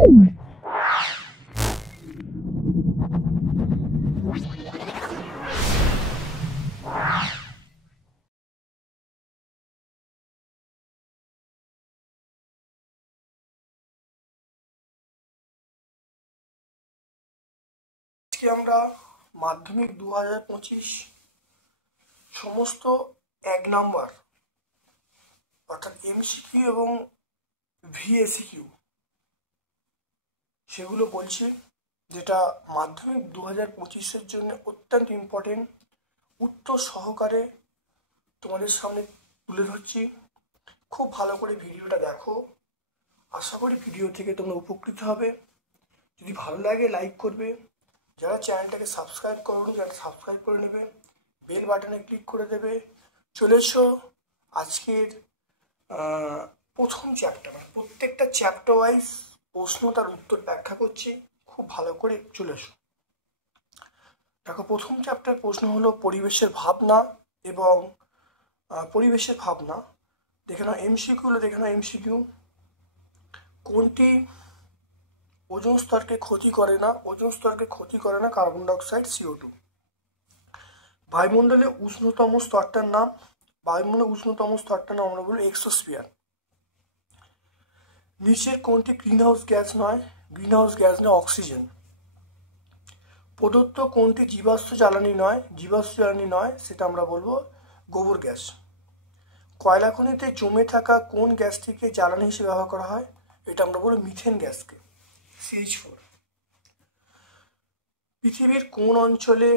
আজকে আমরা মাধ্যমিক 2025 সমস্ত 1 নাম্বার অর্থাৎ এমসিকিউ এবং ভিএসিকিউ সেগুলো বলছি, যেটা মাধ্যমিক 2025-এর জন্য অত্যন্ত ইম্পর্টেন্ট, উত্তর সহকারে তোমাদের সামনে তুলে ধরছি। খুব ভালো করে ভিডিওটা দেখো, আশা করি ভিডিও থেকে তোমরা উপকৃত হবে। যদি ভালো লাগে লাইক করবে, যারা চ্যানেলটাকে সাবস্ক্রাইব করুন যারা সাবস্ক্রাইব করে নেবে, বেল বাটনে ক্লিক করে দেবে। চলে এসো আজকের প্রথম চ্যাপ্টার, প্রত্যেকটা চ্যাপ্টার ওয়াইজ প্রশ্ন তার উত্তর ব্যাখ্যা করছি, খুব ভালো করে চলে এসো। দেখো, প্রথম চ্যাপ্টার প্রশ্ন হলো পরিবেশের ভাবনা এবং পরিবেশের ভাবনা। দেখে নাও এমসিকিউ, দেখে নাও এমসিকিউ। কোনটি ওজোন স্তরকে ক্ষতি করে না? ওজোন স্তরকে ক্ষতি করে না কার্বন ডাইঅক্সাইড, CO2। বায়ুমণ্ডলে উষ্ণতম স্তরটার নাম, বায়ুমণ্ডলের উষ্ণতম স্তরটার নাম আমরা বলি এক্সোস্ফিয়ার। নিচের কোনটি গ্রিনহাউস গ্যাস নয়? গ্রিনহাউস গ্যাস নয় অক্সিজেন। প্রদত্ত কোনটি জীবাশ্ম জ্বালানি নয়? জীবাশ্ম জ্বালানি নয়, সেটা আমরা বলবো গোবর গ্যাস। কয়লা খনিতে জমে থাকা কোন গ্যাসটিকে জ্বালানি হিসেবে ব্যবহার করা হয়? এটা আমরা বলবো মিথেন গ্যাসকে, CH4। পৃথিবীর কোন অঞ্চলে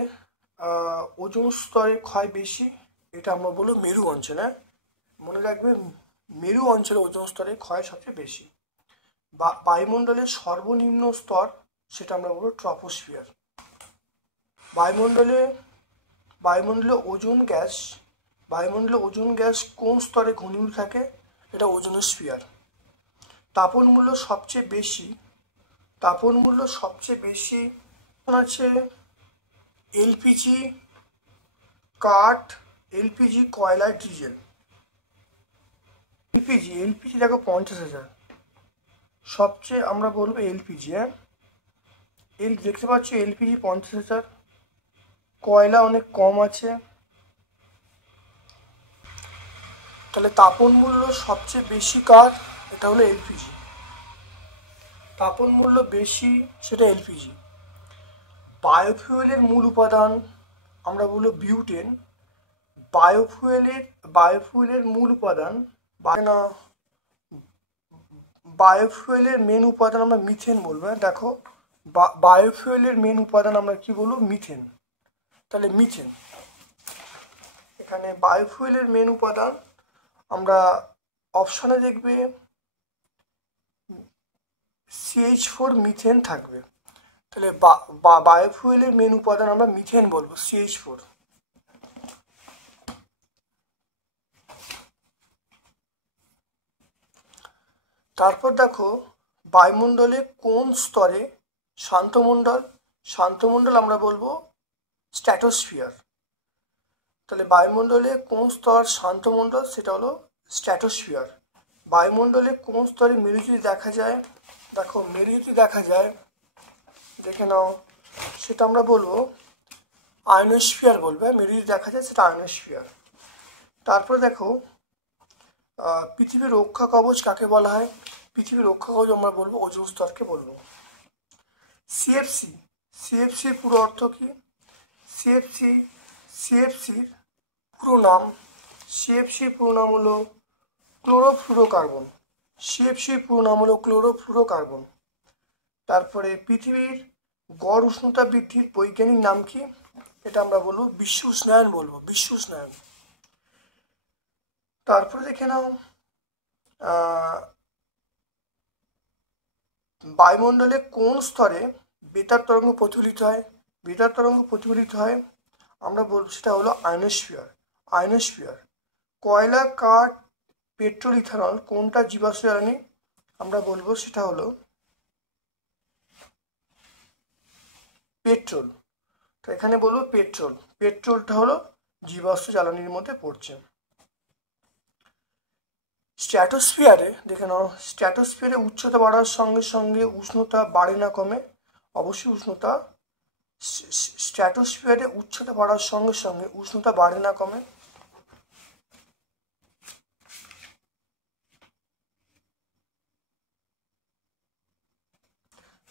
ওজোন স্তরের ক্ষয় বেশি? এটা আমরা বলবো মেরু অঞ্চলে। মনে রাখবে, মেরু অঞ্চলে ওজোন স্তরের ক্ষয় সবচেয়ে বেশি। বায়ুমণ্ডলের সর্বনিম্ন স্তর, সেটা আমরা বলবো ট্রপোস্ফিয়ার। বায়ুমণ্ডলে ওজোন গ্যাস কোন স্তরে ঘনীভূত থাকে? এটা ওজোনোস্ফিয়ার। তাপন মূল্য সবচেয়ে বেশি আছে এলপিজি, কাঠ, এলপিজি, কয়লা, ডিজেল। এলপিজি দেখো 50,000, সবচেয়ে আমরা বলবো এলপিজি। দেখতে পাচ্ছ এলপিজি 50,000। কয়লা অনেক কম আছে। তাহলে তাপন মূল্য সবচেয়ে বেশি কার? এটা হলো এলপিজি। তাপন মূল্য বেশি, সেটা এলপিজি। বায়োফুয়েলের মূল উপাদান আমরা বলবো বিউটেন। বায়োফুয়েলের মূল উপাদান বায়োফুয়েলের মেন উপাদান আমরা মিথেন বলবো। দেখো, বায়োফুয়েলের মেন উপাদান আমরা কি বলবো? মিথেন। তাহলে মিথেন, এখানে বায়োফুয়েলের মেন উপাদান আমরা অপশানে দেখবে CH4 মিথেন থাকবে। তাহলে বায়োফুয়েলের মেন উপাদান আমরা মিথেন বলবো, CH4। তারপর দেখো, বায়ুমণ্ডলে কোন স্তরে শান্তমণ্ডল আমরা বলবো স্ট্র্যাটোস্ফিয়ার। তাহলে বায়ুমণ্ডলে কোন স্তর শান্তমণ্ডল? সেটা হলো স্ট্র্যাটোস্ফিয়ার। বায়ুমণ্ডলে কোন স্তরে মেরুজ্যোতি দেখা যায়? দেখো, মেরুজ্যোতি দেখা যায়, দেখে নাও, সেটা আমরা বলবো আয়নোস্ফিয়ার বলবে। মেরুজ্যোতি দেখা যায়, সেটা আয়নোস্ফিয়ার। তারপরে দেখো, পৃথিবীর রক্ষা কবচ কাকে বলা হয়? পৃথিবীর রক্ষা কবচ আমরা বলবো ওজোন স্তরকে বলবো। সিএফসির পুরো অর্থ কি? সিএফসির পুরো নাম হলো ক্লোরোফ্লুরোকার্বন। ক্লোরোফ্লুরোকার্বন। তারপরে পৃথিবীর গড় উষ্ণতা বৃদ্ধির বৈজ্ঞানিক নাম কি? এটা আমরা বলবো বিশ্ব উষ্ণায়ন। তারপরে দেখে নাও, বায়ুমণ্ডলে কোন স্তরে বেতার তরঙ্গ প্রতিফলিত হয়? আমরা বলবো সেটা হলো আয়নোস্ফিয়ার। কয়লা, কাঠ, পেট্রোল, ইথানল কোনটা জীবাশ্ম জ্বালানি? আমরা বলবো সেটা হলো পেট্রোল। তো এখানে বলবো পেট্রোলটা হলো জীবাশ্ম জ্বালানির মধ্যে পড়ছে। স্ট্র্যাটোস্ফিয়ারে দেখে নাও, স্ট্র্যাটোস্ফিয়ারে উচ্চতা বাড়ার সঙ্গে সঙ্গে উষ্ণতা বাড়ে না কমে? অবশ্যই উষ্ণতা, স্ট্র্যাটোস্ফিয়ারে উচ্চতা বাড়ার সঙ্গে সঙ্গে উষ্ণতা বাড়ে না কমে?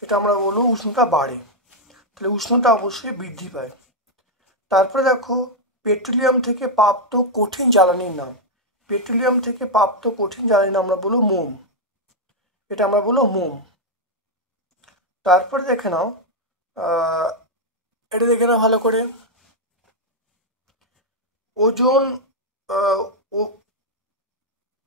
এটা আমরা বলবো উষ্ণতা বাড়ে, তাহলে উষ্ণতা অবশ্যই বৃদ্ধি পায়। তারপরে দেখো পেট্রোলিয়াম থেকে প্রাপ্ত কঠিন জ্বালানির নাম। পেট্রোলিয়াম থেকে প্রাপ্ত কঠিন জ্বালানির নাম আমরা বলবো মোম, এটা আমরা বলবো মোম। তারপরে দেখে নাও, এটা দেখে নাও ভালো করে, ওজোন,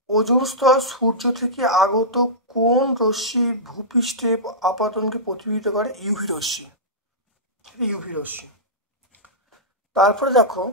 ওজোন স্তর সূর্য থেকে আগত কোন রশ্মি ভূপৃষ্ঠে আপাতনকে প্রতিফলিত করে? ইউভি রশ্মি, ইউভি রশ্মি। তারপরে দেখো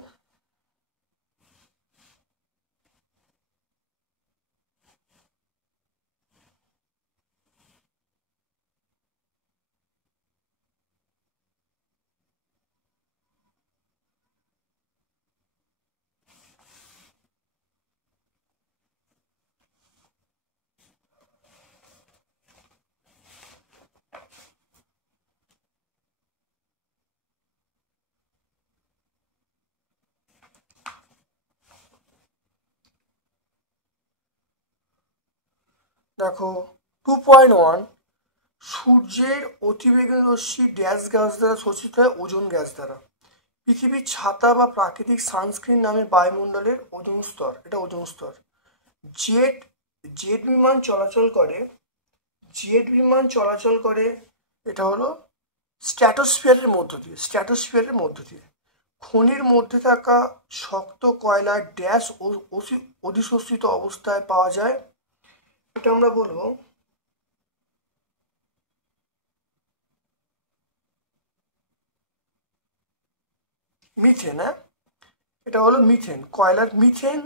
দেখো 2.1, সূর্যের অতিবেগুনি রশ্মি ড্যাশ গ্যাস দ্বারা শোষিত হয়? ওজোন গ্যাস দ্বারা। পৃথিবীর ছাতা বা প্রাকৃতিক সানস্ক্রিন নামে বায়ুমণ্ডলের ওজোন স্তর, এটা ওজোন স্তর। জেট জেট বিমান চলাচল করে, জেট বিমান চলাচল করে, এটা হলো স্ট্র্যাটোস্ফিয়ারের মধ্য দিয়ে, স্ট্র্যাটোস্ফিয়ারের মধ্য দিয়ে। খনির মধ্যে থাকা শক্ত কয়লা ড্যাশ অধিশোষিত অবস্থায় পাওয়া যায়? এটা আমরা বলবো মিথেন। হ্যাঁ, এটা হলো মিথেন, কয়লার মিথেন,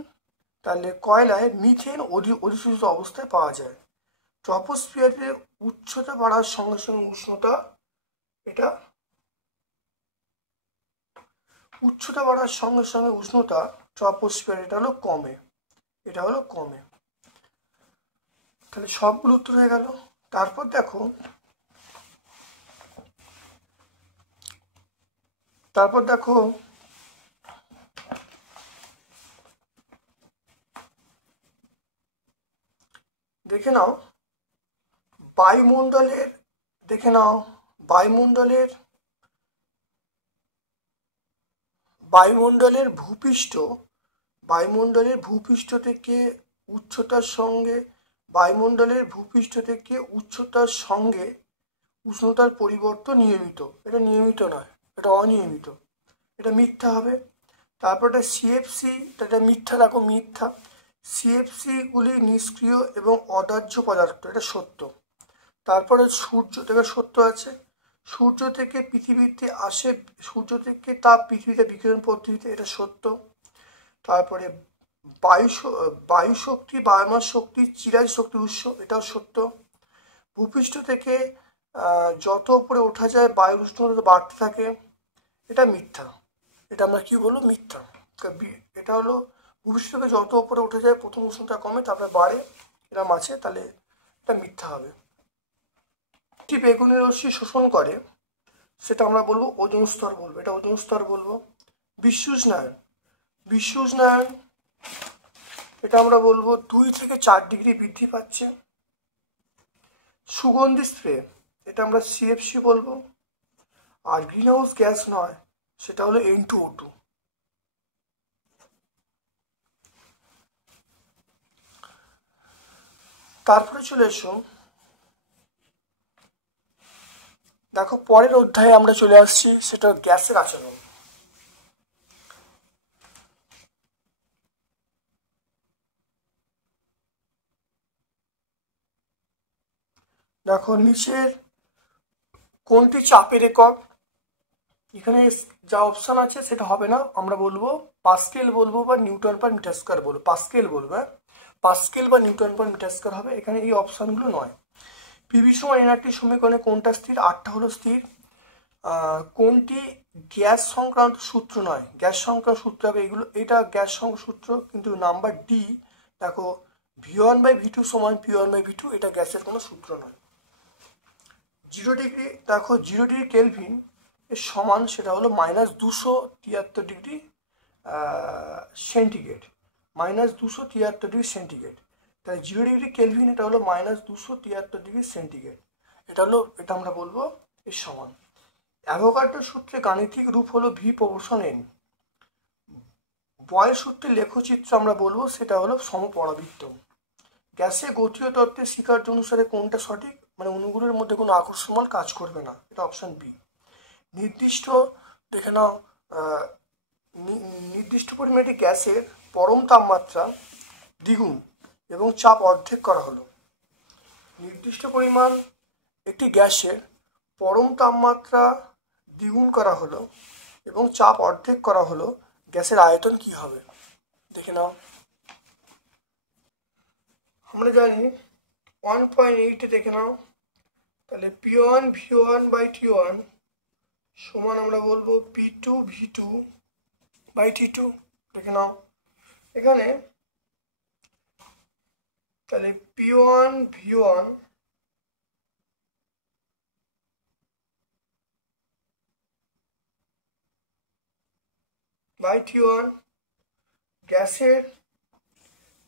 তাহলে কয়লায় মিথেন অধিশোষিত অবস্থায় পাওয়া যায়। ট্রপোস্ফিয়ারের উচ্চতা বাড়ার সঙ্গে সঙ্গে উষ্ণতা, এটা উচ্চতা বাড়ার সঙ্গে সঙ্গে উষ্ণতা ট্রপোস্ফিয়ার, এটা হলো কমে, এটা হলো কমে। তাহলে সবগুলো উত্তর হয়ে গেল। তারপর দেখো, তারপর দেখো দেখে নাও বায়ুমণ্ডলের, দেখে নাও বায়ুমণ্ডলের, বায়ুমণ্ডলের ভূপৃষ্ঠ, বায়ুমণ্ডলের ভূপৃষ্ঠ থেকে উচ্চতার সঙ্গে, বায়ুমণ্ডলের ভূপৃষ্ঠ থেকে উচ্চতার সঙ্গে উষ্ণতার পরিবর্তন নিয়মিত, এটা নিয়মিত নয়, এটা অনিয়মিত, এটা মিথ্যা হবে। তারপর এটা সিএফসি, এটা মিথ্যা, দেখো মিথ্যা। সিএফসি গুলি নিষ্ক্রিয় এবং অদাহ্য পদার্থ, এটা সত্য। তারপরে সূর্য থেকে সত্য আছে, সূর্য থেকে পৃথিবীতে আসে, সূর্য থেকে তাপ পৃথিবীতে বিকিরণ পদ্ধতিতে, এটা সত্য। তারপরে বায়ু শক্তি, বায়োমাস শক্তি চিরাজ শক্তির উৎস, এটাও সত্য। ভূপৃষ্ঠ থেকে যত উপরে ওঠা যায় বায়ুর উষ্ণতা বাড়তে থাকে, এটা মিথ্যা, এটা আমরা কি বলবো? মিথ্যা। এটা হলো ভূপৃষ্ঠ থেকে যত উপরে উঠে যায় প্রথম উষ্ণতা কমে তারপরে বাড়ে, এরম আছে, তাহলে এটা মিথ্যা হবে। একটি বেগুনি রশ্মি শোষণ করে, সেটা আমরা বলবো ওজোন স্তর বলবো, এটা ওজোন স্তর বলবো। বিশ্ব উষ্ণায়ন, বিশ্ব উষ্ণায়ন, এটা আমরা বলবো 2 থেকে 4 ডিগ্রি বৃদ্ধি পাচ্ছে। সুগন্ধি স্প্রে, এটা আমরা সিএফসি বলবো। আর গ্রিন হাউস গ্যাস নয়, সেটা হলো N2O2। তারপরে চলে এসো, দেখো পরের অধ্যায়ে আমরা চলে আসছি, সেটা গ্যাসের আচরণ। দেখো নিচের কোনটি চাপের একক? এখানে যা অপশান আছে সেটা হবে না, আমরা বলবো পাস্কেল বলবো বা নিউটন পার মিটার স্কয়ার বলবো, পাস্কেল বলবো, হ্যাঁ পাস্কেল বা নিউটন পার মিটার স্কয়ার হবে, এখানে এই অপশানগুলো নয়। পিভি সমান এনআরটি সমীকরণে কোনটা স্থির? 8টা হলো স্থির। কোনটি গ্যাস সংক্রান্ত সূত্র নয়? গ্যাস সংক্রান্ত সূত্র হবে এগুলো, এটা গ্যাস সংক্রান্ত সূত্র, কিন্তু নাম্বার ডি, দেখো V1/V2 সমান P1/V2, এটা গ্যাসের কোনো সূত্র নয়। 0 ডিগ্রি, দেখো 0 ডিগ্রি কেলভিন এর সমান সেটা হলো -273 ডিগ্রি সেন্টিগ্রেড, -273 ডিগ্রি সেন্টিগ্রেড। তাই 0 ডিগ্রি কেলভিন এটা হলো -273 ডিগ্রি সেন্টিগ্রেড। এটা আমরা বলবো এর সমান। অ্যাভোগাড্রো সূত্রে গাণিতিক রূপ হলো V/N। বয়েল সূত্রে লেখচিত্র আমরা বলবো সেটা হলো সমপরাবৃত্ত। গ্যাসে গতীয় তত্ত্বের স্বীকার্য অনুসারে কোনটা সঠিক, মানে অণুগুলোর মধ্যে কোনো আকর্ষণ বল কাজ করবে না, এটা অপশন বি। নির্দিষ্ট, দেখে নাও, নির্দিষ্ট পরিমাণে একটি গ্যাসের পরম তাপমাত্রা দ্বিগুণ এবং চাপ অর্ধেক করা হলো। নির্দিষ্ট পরিমাণ একটি গ্যাসের পরম তাপমাত্রা দ্বিগুণ করা হলো এবং চাপ অর্ধেক করা হলো, গ্যাসের আয়তন কি হবে দেখে নাও। আমরা জানি 1.8 দেখে নাও, তাহলে P1V1/T1 সমান আমরা বলবো P2V2/T2 দেখে নাও। এখানে তাহলে P1V1/T1 গ্যাসের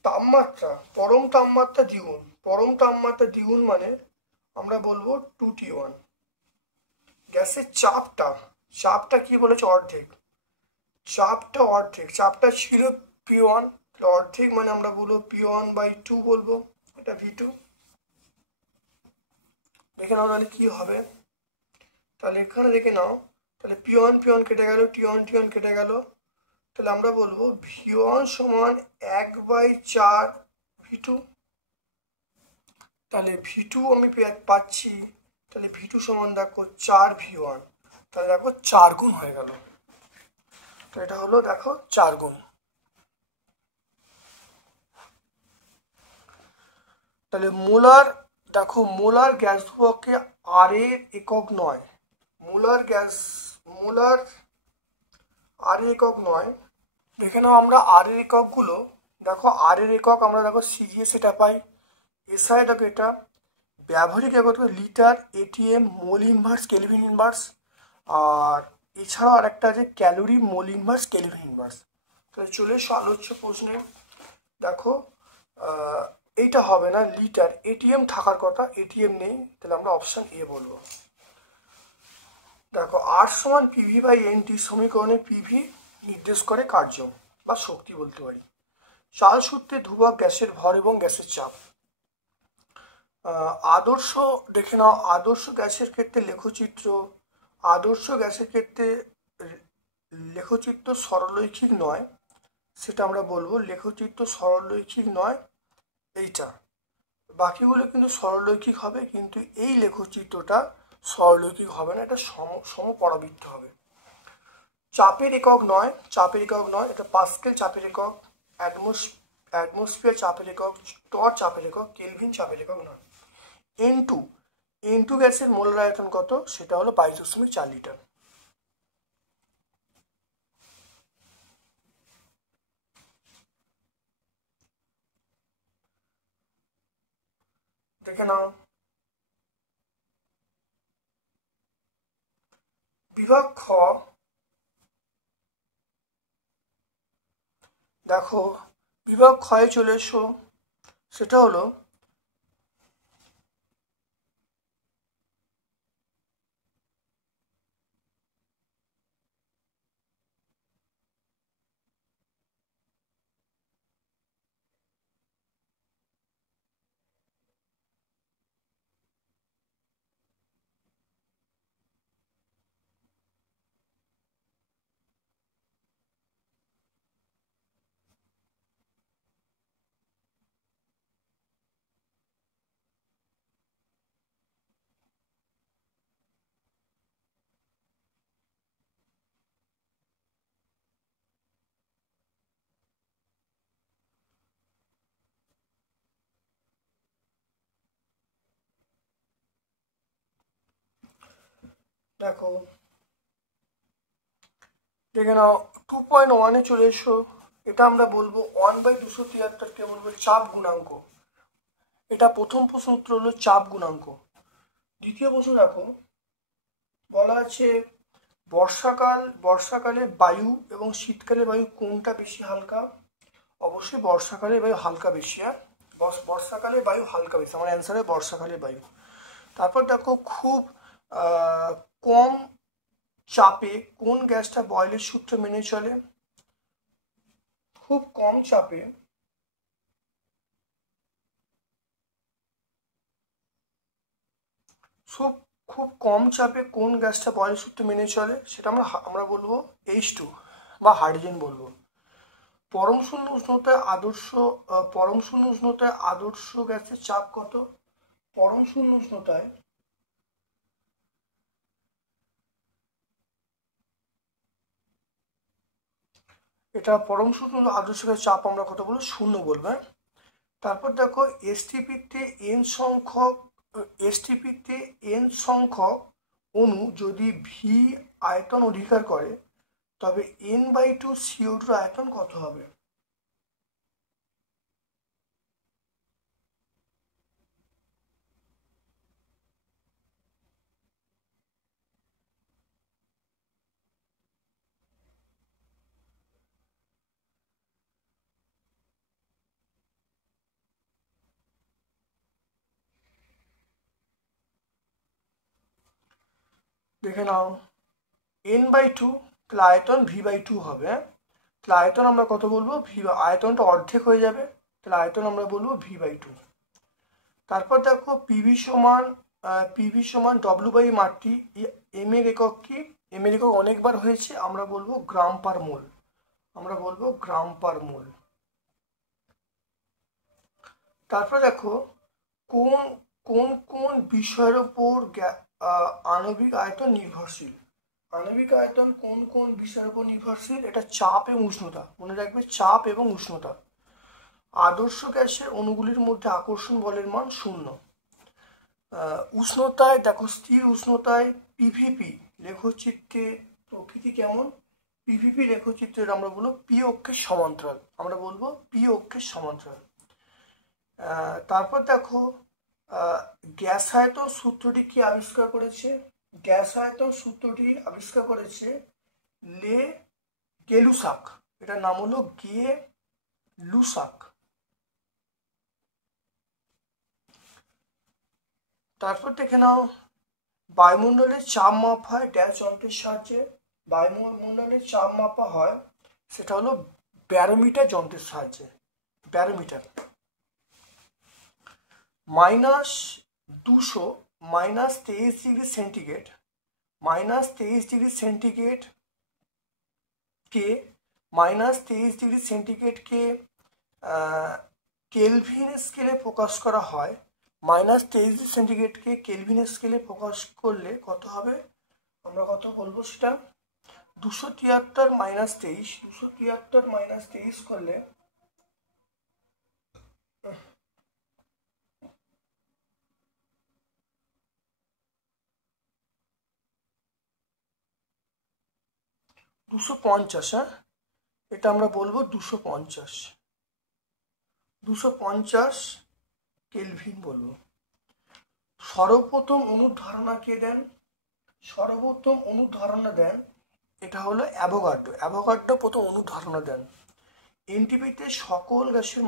তাপমাত্রা, পরম তাপমাত্রা দ্বিগুণ মানে আমরা বলবো 2T1। গ্যাসের চাপটা কি বলেছে, অর্ধেক। চাপটা ছিল P1, অর্ধেক মানে আমরা বলবো P1/2 বলবো, এটা V2। দেখে নাও তাহলে কি হবে, তাহলে এখানে দেখে নাও, তাহলে P1 কেটে গেল, T1 কেটে গেল, তাহলে আমরা বলবো V1 সমান 1/4 V2। তাহলে V2 আমি পাচ্ছি, তাহলে V2 সমান দেখো 4 V1, তাহলে দেখো 4 গুণ হয়ে গেল। তো এটা হলো দেখো 4 গুণ। তাহলে মোলার গ্যাস ধ্রুবককে আর এর একক নয়, আর এর একক নয়। দেখে নাও আমরা আর এর এককগুলো, দেখো আর এর একক আমরা দেখো সিজিএস এটা পাই, এসআই দেখো এটা, ব্যবহারিক একক litre, ATM, mole inverse, kelvin inverse, আর এছাড়াও আরেকটা আছে calorie, mole inverse, kelvin inverse. তাহলে চলে এসো আলোচ্য প্রশ্নে। দেখো এইটা হবে না, লিটার, এটিএম থাকার কথা, এটিএম নেই, তাহলে আমরা অপশন এ বলবো। দেখো আর সমান PV/NT সমীকরণে পিভি নির্দেশ করে কার্য বা শক্তি বলতে পারি। চার্লস সূত্রে ধ্রুবক গ্যাসের ভর এবং গ্যাসের চাপ। আদর্শ, দেখে নাও, আদর্শ গ্যাসের ক্ষেত্রে লেখচিত্র সরলরৈখিক নয়, সেটা আমরা বলবো লেখচিত্র সরলরৈখিক নয় এইটা, বাকিগুলো কিন্তু সরলরৈখিক হবে, কিন্তু এই লেখচিত্রটা সরলরৈখিক হবে না, এটা সমপরাবৃত্ত হবে। চাপের একক নয়, এটা পাস্কেল চাপের একক, অ্যাটমসফিয়ার চাপের একক, টর চাপের একক, কেলভিন চাপের একক নয়। N2 গ্যাসের মোলার আয়তন কত, সেটা হলো 22.4 লিটার। দেখে নাও বিভাগ খ, দেখো বিভাগ ক্ষয়ে চলে এসো, সেটা হলো দেখে নাও 2.1-এ চলে এসো, এটা আমরা বলবো 1/273 বলবো চাপ গুণাঙ্ক। এটা প্রথম প্রশ্ন উত্তর হলো চাপ গুণাঙ্ক। দ্বিতীয় প্রশ্ন দেখো, বলা আছে বর্ষাকালে বায়ু এবং শীতকালে বায়ু কোনটা বেশি হালকা? অবশ্যই বর্ষাকালে বায়ু হালকা বেশি। বর্ষাকালে বায়ু হালকা বেশি, আমার অ্যান্সার হয় বর্ষাকালে বায়ু। তারপর দেখো খুব কম চাপে কোন গ্যাসটা বয়লের সূত্র মেনে চলে? খুব কম চাপে খুব কম চাপে কোন গ্যাসটা বয়লের সূত্র মেনে চলে? সেটা আমরা বলবো H2 বা হাইড্রোজেন বলবো। পরম শূন্য উষ্ণতায় আদর্শ গ্যাসের চাপ কত? পরম শূন্য উষ্ণতায় এটা পরম শূন্য আদর্শ গ্যাসের চাপ আমরা কত বলবো? 0 বলবো, হ্যাঁ। তারপর দেখো এসটিপিতে এন সংখ্যক অণু যদি ভি আয়তন অধিকার করে তবে N/2 CO2 আয়তন কত হবে? দেখে নাও, N/2 তাহলে আয়তন V/2 হবে, হ্যাঁ। তাহলে আয়তন আমরা কত বলবো? আয়তনটা অর্ধেক হয়ে যাবে, তাহলে আয়তন আমরা বলবো V/2। তারপর দেখো পিভি সমান W/মাটি, এম এর একক কি? এম এর একক অনেকবার হয়েছে, আমরা বলবো গ্রাম পার মোল। তারপর দেখো কোন কোন কোন বিষয়ের উপর আণবিক আয়তন নির্ভরশীল? আণবিক আয়তন কোন কোন বিষয়ের উপর নির্ভরশীল? এটা চাপ এবং উষ্ণতা, মনে রাখবে, চাপ এবং উষ্ণতা। আদর্শ গ্যাসের অণুগুলির মধ্যে আকর্ষণ বলের মান 0। উষ্ণতায় দেখো, স্থির উষ্ণতায় পিভিপি লেখচিত্রে প্রকৃতি কেমন? পিভিপি লেখচিত্রের আমরা বলবো পি অক্ষের সমান্তরাল, তারপর দেখো গ্যাস আয়তন সূত্রটি কি আবিষ্কার করেছে? গ্যাস আয়তন সূত্রটি আবিষ্কার করেছে লে গেলুসাক। এটার নাম হলো লুসাক। তারপর দেখে নাও, বায়ুমণ্ডলের চাপ মাপা হয় ড্যাশ যন্ত্রের সাহায্যে। বায়ুমণ্ডলের চাপ মাপা হয়, সেটা হলো ব্যারোমিটার যন্ত্রের সাহায্যে, ব্যারোমিটার। -200 -23 ডিগ্রি সেন্টিগ্রেড কে -23 ডিগ্রি সেন্টিগ্রেডকে কেলভিন স্কেলে প্রকাশ করা হয়। -23 ডিগ্রি সেন্টিগ্রেডকে কেলভিন স্কেলে প্রকাশ করলে কত হবে? আমরা কত বলবো সেটা? 273 করলে 250, হ্যাঁ। এটা আমরা বলবো 250 কেলভিন বলবো। সর্বপ্রথম অণুর ধারণা কে দেন? এটা হলো অ্যাভোগাড্রো প্রথম অণুর ধারণা দেন। এনটিপিতে সকল গ্যাসের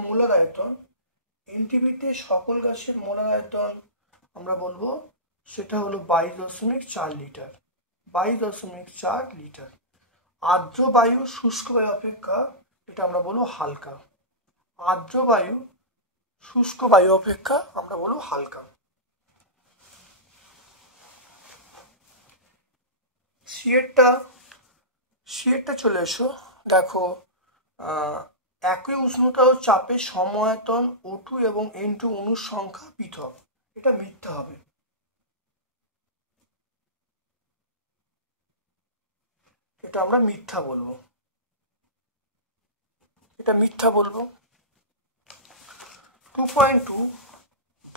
মোলার আয়তন আমরা বলবো সেটা হলো 22.4 লিটার। আর্দ্র বায়ু শুষ্ক বায়ু অপেক্ষা এটা আমরা বলবো হালকা। আর্দ্র বায়ু শুষ্ক বায়ু অপেক্ষা আমরা বলবো হালকা। সিয়েরটা চলে এসো। দেখো একই উষ্ণতা ও চাপে সমায়তন O2 এবং N2 অণুর সংখ্যা পৃথক, এটা মিথ্যা হবে। এটা আমরা মিথ্যা বলবো। 2.2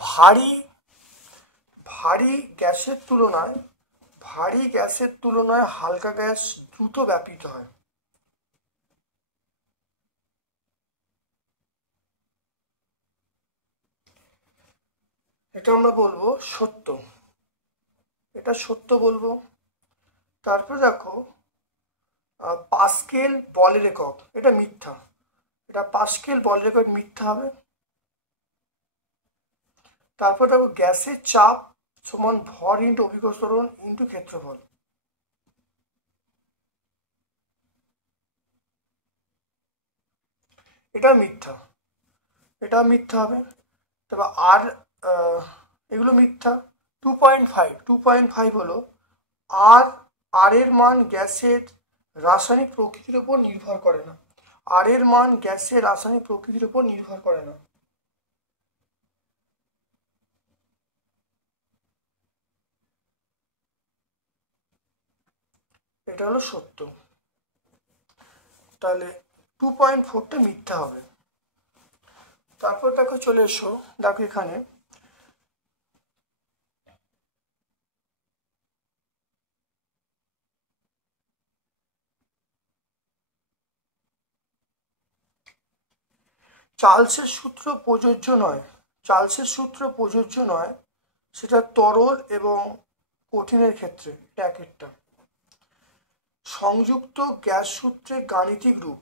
ভারী গ্যাসের তুলনায় হালকা গ্যাস দ্রুত ব্যাপিত হয়। এটা আমরা বলবো সত্য, এটা সত্য বলবো। তারপরে দেখো পাস্কেল বলের একক, এটা মিথ্যা, এটা পাস্কেল বলের একক মিথ্যা হবে। তারপর দেখো গ্যাসের চাপ সমান ভর ইন্টু অভিকর্ষণ ইন্টু ক্ষেত্রফল, এটা মিথ্যা, এটা মিথ্যা হবে। তবে আর এগুলো মিথ্যা। 2.5 হলো আর, আর এর মান গ্যাসের রাসায়নিক প্রকৃতির উপর নির্ভর করে না, আর এর মান গ্যাসের রাসায়নিক প্রকৃতির উপর নির্ভর করে না। এটা হলো সত্য, তাহলে 2.4টা মিথ্যা হবে। তারপর দেখো চলে এসো, দেখো এখানে চার্লসের সূত্র প্রযোজ্য নয়, চার্লসের সূত্র প্রযোজ্য নয়, সেটা তরল এবং কঠিনের ক্ষেত্রে, এটা এক একটা। সংযুক্ত গ্যাস সূত্রের গাণিতিক রূপ,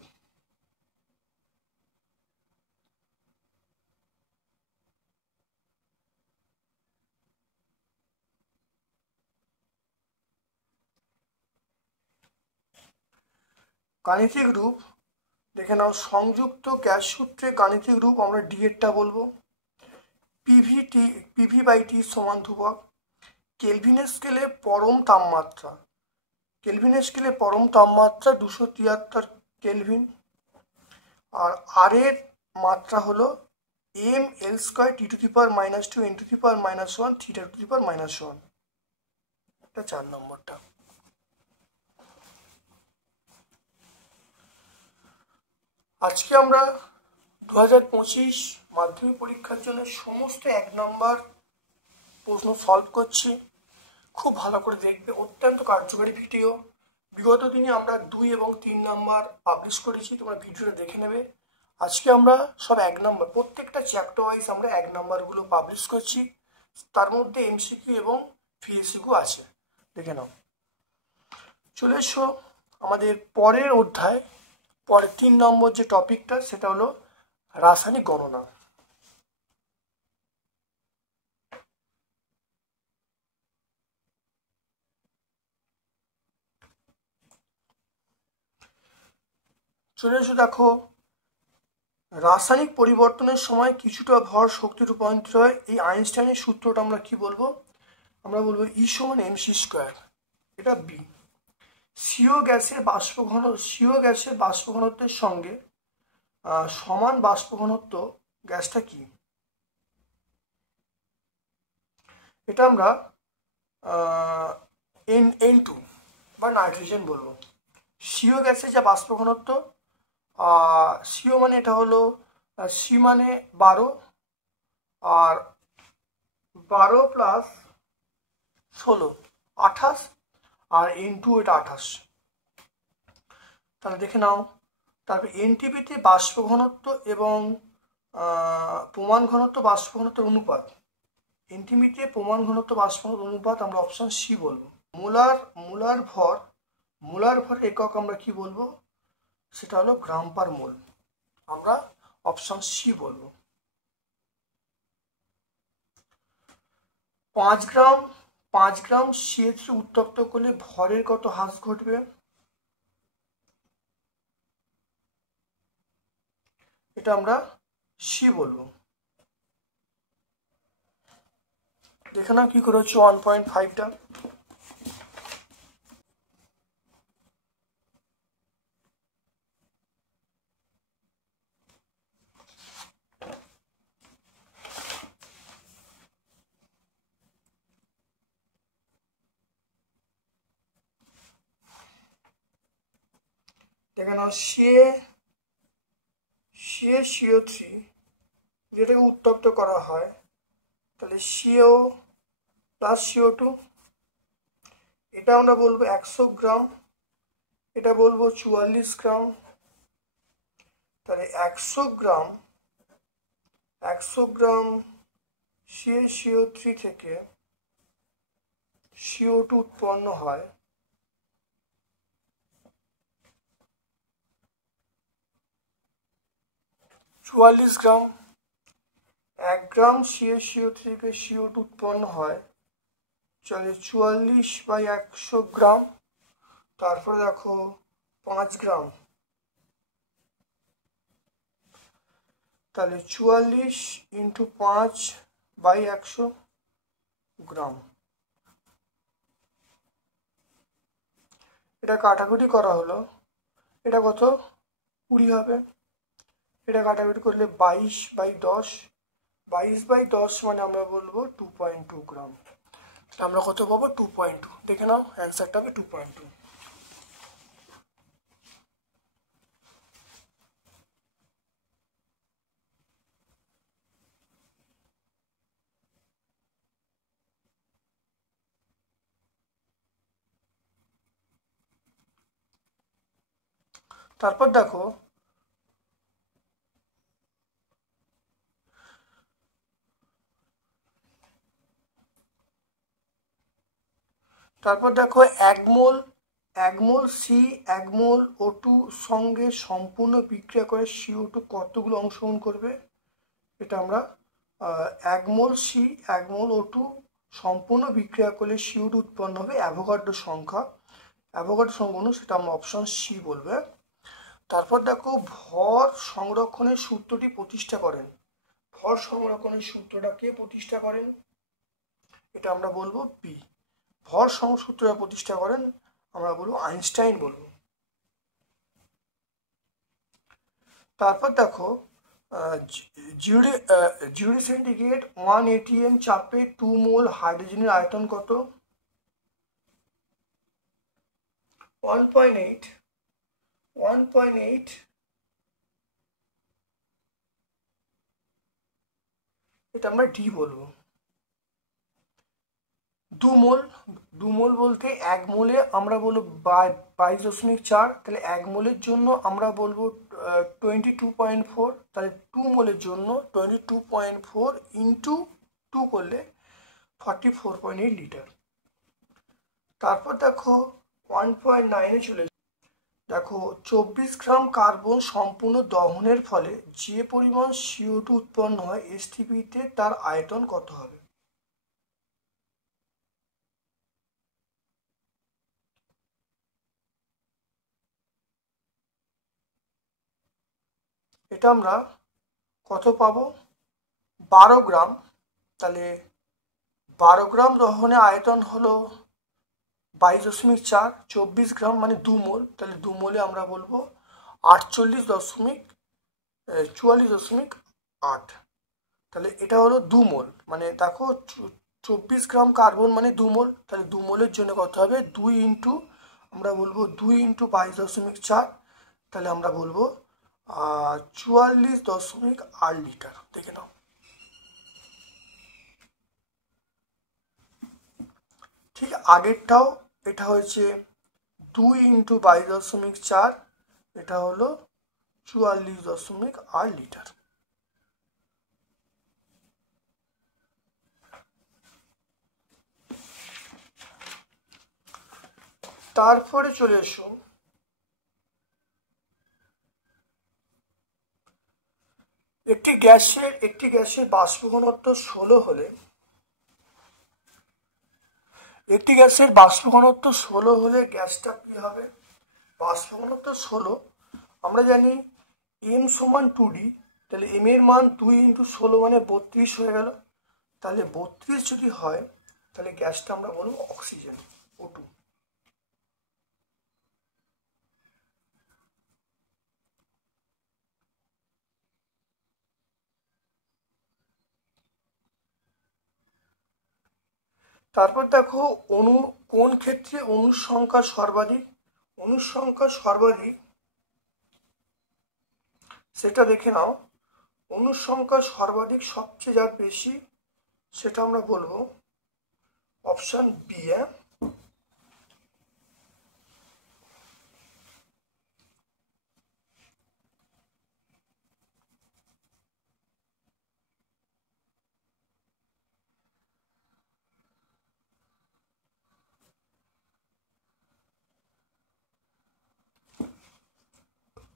গাণিতিক রূপ দেখে নাও, সংযুক্ত গ্যাস সূত্রের গাণিতিক রূপ আমরা ডি এরটা বলবো, পিভি/টি সমান ধ্রুবক, কেলভিনের স্কেলে পরম তাপমাত্রা, কেলভিনের স্কেলে পরম তাপমাত্রা 273 কেলভিন, আর আর এর মাত্রা হলো mL² T⁻⁻2 n⁻⁻1 θ⁻⁻1, এটা 4 নম্বরটা। আজকে আমরা 2025 মাধ্যমিক পরীক্ষার জন্য সমস্ত 1 নম্বর প্রশ্ন সলভ করছি, খুব ভালো করে দেখবে, অত্যন্ত কার্যকারী ভিডিও। বিগত দিনে আমরা 2 এবং 3 নম্বর পাবলিশ করেছি, তোমরা ভিডিওটা দেখে নেবে। আজকে আমরা সব 1 নম্বর, প্রত্যেকটা চ্যাপ্টার ওয়াইজ আমরা 1 নম্বরগুলো পাবলিশ করছি, তার মধ্যে এমসিকিউ এবং ভিএসকিউ আছে, দেখে নাও। চলে এসো আমাদের পরের অধ্যায়, পরের 3 নম্বর যে টপিকটা সেটা হলো রাসায়নিক গণনা। চলে এসো, দেখো রাসায়নিক পরিবর্তনের সময় কিছুটা ভর শক্তি রূপান্তরিত হয়, এই আইনস্টাইনের সূত্রটা আমরা কি বলবো, আমরা বলবো ই সমান mc², এটা বি। সিও গ্যাসের বাষ্প ঘনত্বের সঙ্গে সমান বাষ্প ঘনত্ব গ্যাসটা কি, এটা আমরা N2 বা নাইট্রোজেন বলবো। সিও গ্যাসের যা বাষ্প ঘনত্ব, সিও মানে এটা হলো সি মানে 12, আর 12 প্লাস 16 28, আর N2 এটা 28, তাহলে দেখে নাও। তারপর এনটিপিতে বাষ্প ঘনত্ব এবং প্রমাণ ঘনত্ব বাষ্প ঘনত্বের অনুপাত, এনটিপিতে প্রমাণ ঘনত্ব বাষ্প ঘনত্ব অনুপাত আমরা অপশন সি বলবো। মোলার ভর একক আমরা কি বলবো, সেটা হলো গ্রাম পার মোল, আমরা অপশন সি বলবো। 5 গ্রাম CH3 উত্তপ্ত করলে ভরের কত হ্রাস ঘটবে, এটা আমরা সি বলবো। দেখে নাও কি করে হচ্ছে 1.5টা। দেখে নাও, CO3 যেটাকে উত্তপ্ত করা হয়, তাহলে CO প্লাস CO2, এটা আমরা বলবো 100 গ্রাম, এটা বলবো 44 গ্রাম, তাহলে 100 গ্রাম CaCO3 থেকে CO2 উৎপন্ন হয় 44 গ্রাম। 1 গ্রাম CaCO3 থেকে CO2 উৎপন্ন হয়, চলে 44/100 গ্রাম। তারপরে দেখো 5 গ্রাম, তাহলে 44 × 5/100 গ্রাম। এটা কাটাকুটি করা হলো, এটা কত 20 হবে। এটা কাটাকুটি করলে 22/10, 22/10 মানে আমরা বলবো 2.2 গ্রাম। আমরা কত পাবো 2.2। দেখে নাও অ্যান্সারটা হবে 2.2। তারপর দেখো এক মোল এক মোল O2 সঙ্গে সম্পূর্ণ বিক্রিয়া করে CO2 কতগুলো অংশগ্রহণ করবে। এটা আমরা 1 মোল এক মোল O2 সম্পূর্ণ বিক্রিয়া করলে CO2 উৎপন্ন হবে অ্যাভোগাড্রো সংখ্যা সেটা আমরা অপশন সি বলবে। তারপর দেখো ভর সংরক্ষণের সূত্রটি প্রতিষ্ঠা করেন। ভর সংরক্ষণের সূত্রটা কে প্রতিষ্ঠা করেন, এটা আমরা বলবো বি। ভর সূত্রটা প্রতিষ্ঠা করেন আমরা বলবো আইনস্টাইন বলবো। তারপর দেখো জিরো সেন্টিগ্রেড 1 atm চাপে 2 মোল হাইড্রোজেনের আয়তন কত। 1.8 এটা আমরা ডি বলবো। 2 মোল বলতে 1 মোলে আমরা বলবো 22.4, তাহলে 1 মোলের জন্য আমরা বলবো 22.4, তাহলে 2 মোলের জন্য 22.4 ইন্টু 2 করলে 44.8 লিটার। তারপর দেখো 1.9-এ চলে দেখো 24 গ্রাম কার্বন সম্পূর্ণ দহনের ফলে যে পরিমাণ CO2 উৎপন্ন হয় STP-তে তার আয়তন কত হবে। এটা আমরা কত পাবো 12 গ্রাম, তাহলে 12 গ্রাম দহনে আয়তন হলো 22.4, 24 গ্রাম মানে 2 মোল, তাহলে 2 মোলে আমরা বলবো 44.8। তাহলে এটা হলো 2 মোল, মানে দেখো 24 গ্রাম কার্বন মানে 2 মোল, তাহলে 2 মোলের জন্য কত হবে 2 ইন্টু আমরা বলবো 2 ইন্টু 22.4, তাহলে আমরা বলবো 44.8 লিটার। দেখে নাও। ঠিক আগেরটাও, এটা হয়েছে 2 ইন্টু 22.4, এটা হলো 44.8 লিটার। তারপরে চলে এসো একটি গ্যাসের বাষ্প ঘনত্ব 16 হলে গ্যাসটা কি হবে। বাষ্প ঘনত্ব 16, আমরা জানি m সমান 2d, তাহলে m এর মান 2 ইন্টু 16 মানে 32 হয়ে গেল। তাহলে 32 যদি হয় তাহলে গ্যাসটা আমরা বলবো অক্সিজেন O2। তারপর দেখো কোন ক্ষেত্রে অণুর সংখ্যা সর্বাধিক সেটা দেখে নাও। অণুর সংখ্যা সর্বাধিক সবচেয়ে যা বেশি সেটা আমরা বলবো অপশন বি।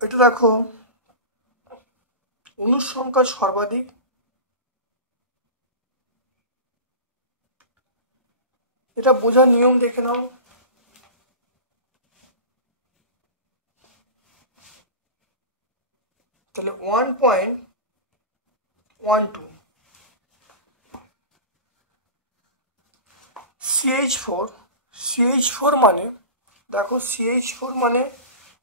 এটা দেখো অণুর সংখ্যা সর্বাধিক, এটা বোঝার নিয়ম দেখে নাও। তাহলে 1.12 CH4 মানে দেখো CH4 মানে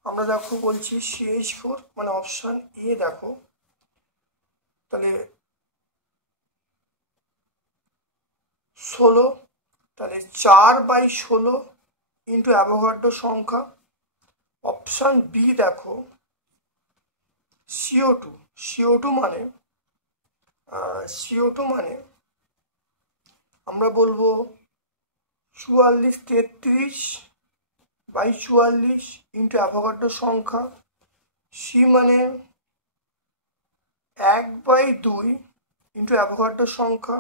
আমরা দেখো বলছি CH4 মানে অপশন এ দেখো, তাহলে 16, তাহলে 4/16 ইন্টু অ্যাভোগাড্রো সংখ্যা। অপশন বি দেখো CO2 মানে আমরা বলবো 44/43 ইন্টু অ্যাভোগাড্রো সংখ্যা। সি মানে 1/2 ইন্টু অ্যাভোগাড্রো সংখ্যা।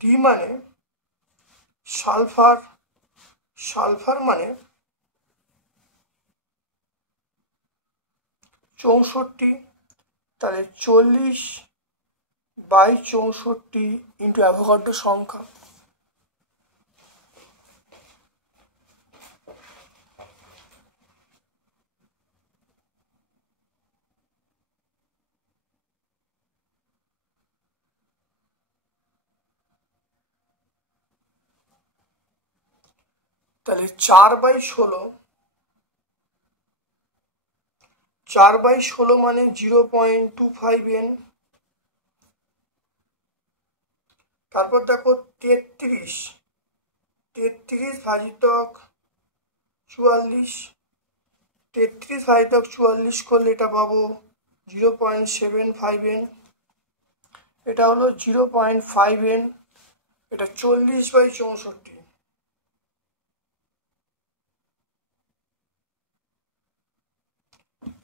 ডি মানে সালফার মানে 64, তাহলে 40/64 ইন্টু অ্যাভোগাড্রো সংখ্যা। তাহলে 4/16 মানে 0.25 N। তারপর দেখো 33 ভাজিতক 44, 33 ভাজিতক 44 করলে এটা পাবো 0.75 N, এটা হলো 0.5 N, এটা 40/64,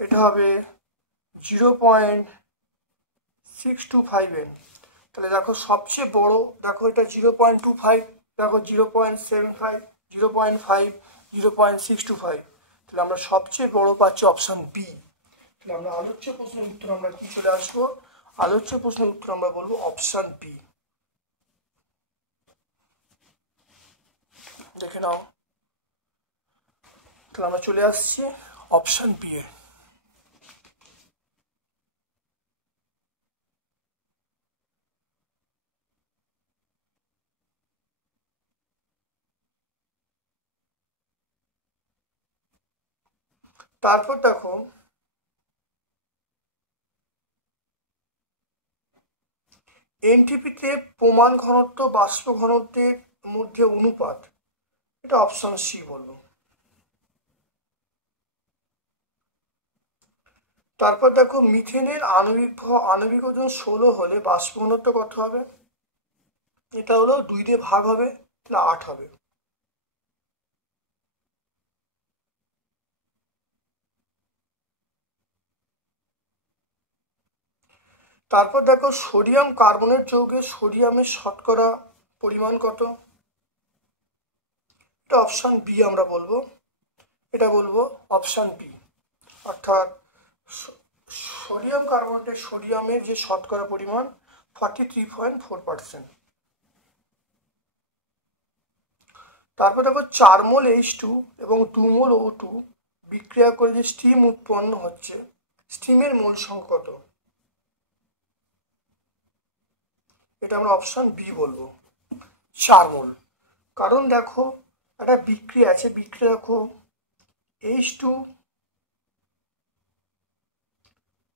এটা হবে 0.625 N। তাহলে দেখো সবচেয়ে বড় দেখো এটা 0.25, দেখো 0.75, 0.5, 0.625, তাহলে আমরা সবচেয়ে বড় পাচ্ছি অপশন বি। তাহলে আমরা আলোচ্য প্রশ্নের উত্তর আমরা কি চলে আসবো, আলোচ্য প্রশ্নের উত্তর আমরা বলবো অপশন বি। দেখে নাও, তাহলে আমরা চলে আসছি অপশন বি এ। তারপর দেখো এনটিপিতে প্রমাণ ঘনত্ব বাষ্প ঘনত্বের মধ্যে অনুপাত, এটা অপশন সি বলবো। তারপর দেখো মিথেনের আণবিক ওজন 16 হলে বাষ্প ঘনত্ব কত হবে, এটা হলো 2 দিয়ে ভাগ হবে, তাহলে 8 হবে। তারপর দেখো সোডিয়াম কার্বনেট যৌগে সোডিয়ামের শতকরা পরিমাণ কত, এটা অপশন বি আমরা বলবো, এটা বলবো অপশন বি, অর্থাৎ সোডিয়াম কার্বনেটের সোডিয়ামের যে শতকরা পরিমাণ 43.4%। তারপর দেখো 4 মোল H2 এবং 2 মোল O2 বিক্রিয়া করে যে স্টিম উৎপন্ন হচ্ছে, স্টিমের মোল সংখ্যা কত, এটা আমরা অপশন বি বলবো 4 মোল। কারণ দেখো একটা বিক্রিয়া আছে, বিক্রিয়া দেখো H2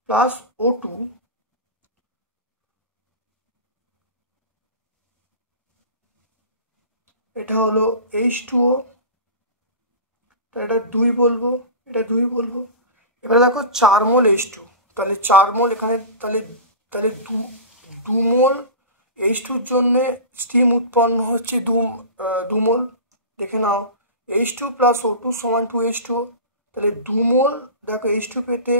প্লাস O2 এটা হলো H2O, এটা 2 বলবো, এটা 2 বলবো। এবারে দেখো 4 মোল H2, তাহলে 4 মোল এখানে, তাহলে 2 মোল H2-র জন্য স্টিম উৎপন্ন হচ্ছে 2 মোল। দেখে নাও H2 প্লাস O2 সমান 2H2, তাহলে 2 মোল দেখো H2 পেতে,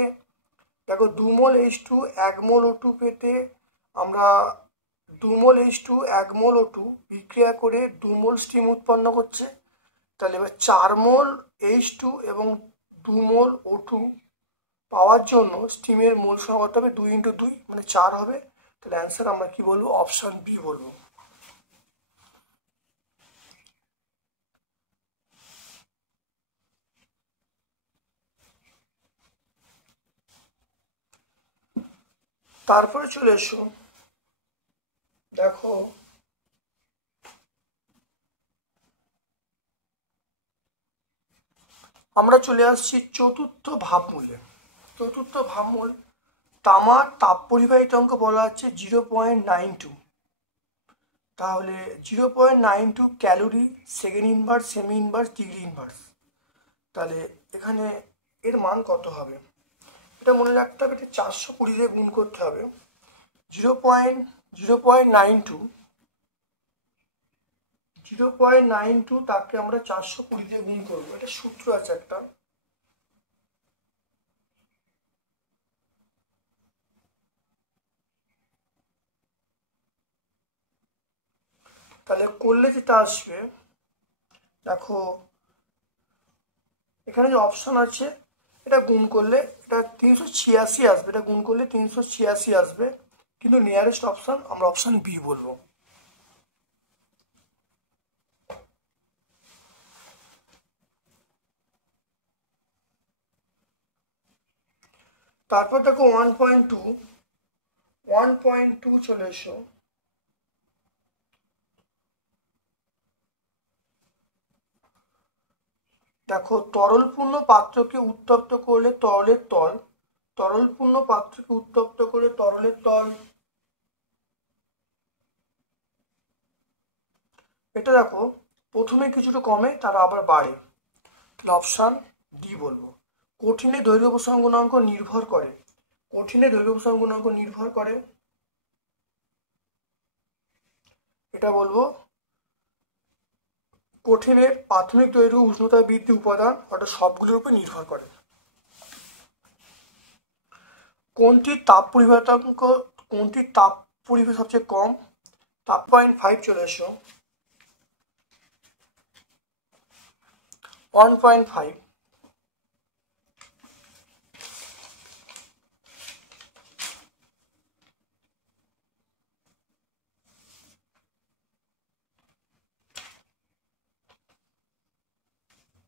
দেখো 2 মোল H2 1 মোল O2 পেতে আমরা 2 মোল H2 1 মোল O2 বিক্রিয়া করে 2 মোল স্টিম উৎপন্ন করছে। তাহলে এবার 4 মোল H2 এবং 2 মোল O2 পাওয়ার জন্য স্টিমের মোল সংখ্যা কত হবে? 2 × 2 মানে 4 হবে। তাহলে অ্যান্সার আমরা কি বলবো? অপশন বি বলবো। তারপরে চলে এসো, দেখো আমরা চলে আসছি চতুর্থ ভাবমূলে। চতুর্থ ভাবমূল, তামার তাপ পরিবাহিতাঙ্ক বলা হচ্ছে 0.92। তাহলে 0.92 ক্যালোরি, সেকেন্ড ইনভার্স, সেমি ইনভার্স, ডিগ্রি ইনভার্স। তাহলে এখানে এর মান কত হবে? এটা মনে রাখতে হবে, এটা 420 দিয়ে গুণ করতে হবে। 0.92 তাকে আমরা 420 দিয়ে গুণ করবো। এটা সূত্র আছে একটা, তাহলে করলে যেটা আসবে, দেখো এখানে যে অপশন আছে এটা গুণ করলে এটা 386 আসবে, এটা গুণ করলে 386 আসবে, কিন্তু নিয়ারেস্ট অপশন আমরা অপশন বি বলবো। তারপর দেখো 1.2 চলে এসো। দেখো তরলপূর্ণ পাত্রকে উত্তপ্ত করলে তরলের তল, তরলপূর্ণ পাত্রকে উত্তপ্ত করে তরলের তল, এটা দেখো প্রথমে কিছুটা কমে তারা আবার বাড়ে, তাহলে অপশান ডি বলবো। কঠিনে দৈর্ঘ্য প্রসারণ গুণাঙ্ক নির্ভর করে, কঠিনে দৈর্ঘ্য প্রসারণ গুণাঙ্ক নির্ভর করে, এটা বলবো কঠিনের প্রাথমিক দৈর্ঘ্য উষ্ণতা বৃদ্ধি উপাদান অর্থাৎ সবগুলোর উপর নির্ভর করে। কোনটির তাপ পরিবাহিতাঙ্ক, কোনটির তাপ পরিবাহ সবচেয়ে কম? তাপ 0.5 চলে এসো। 1.5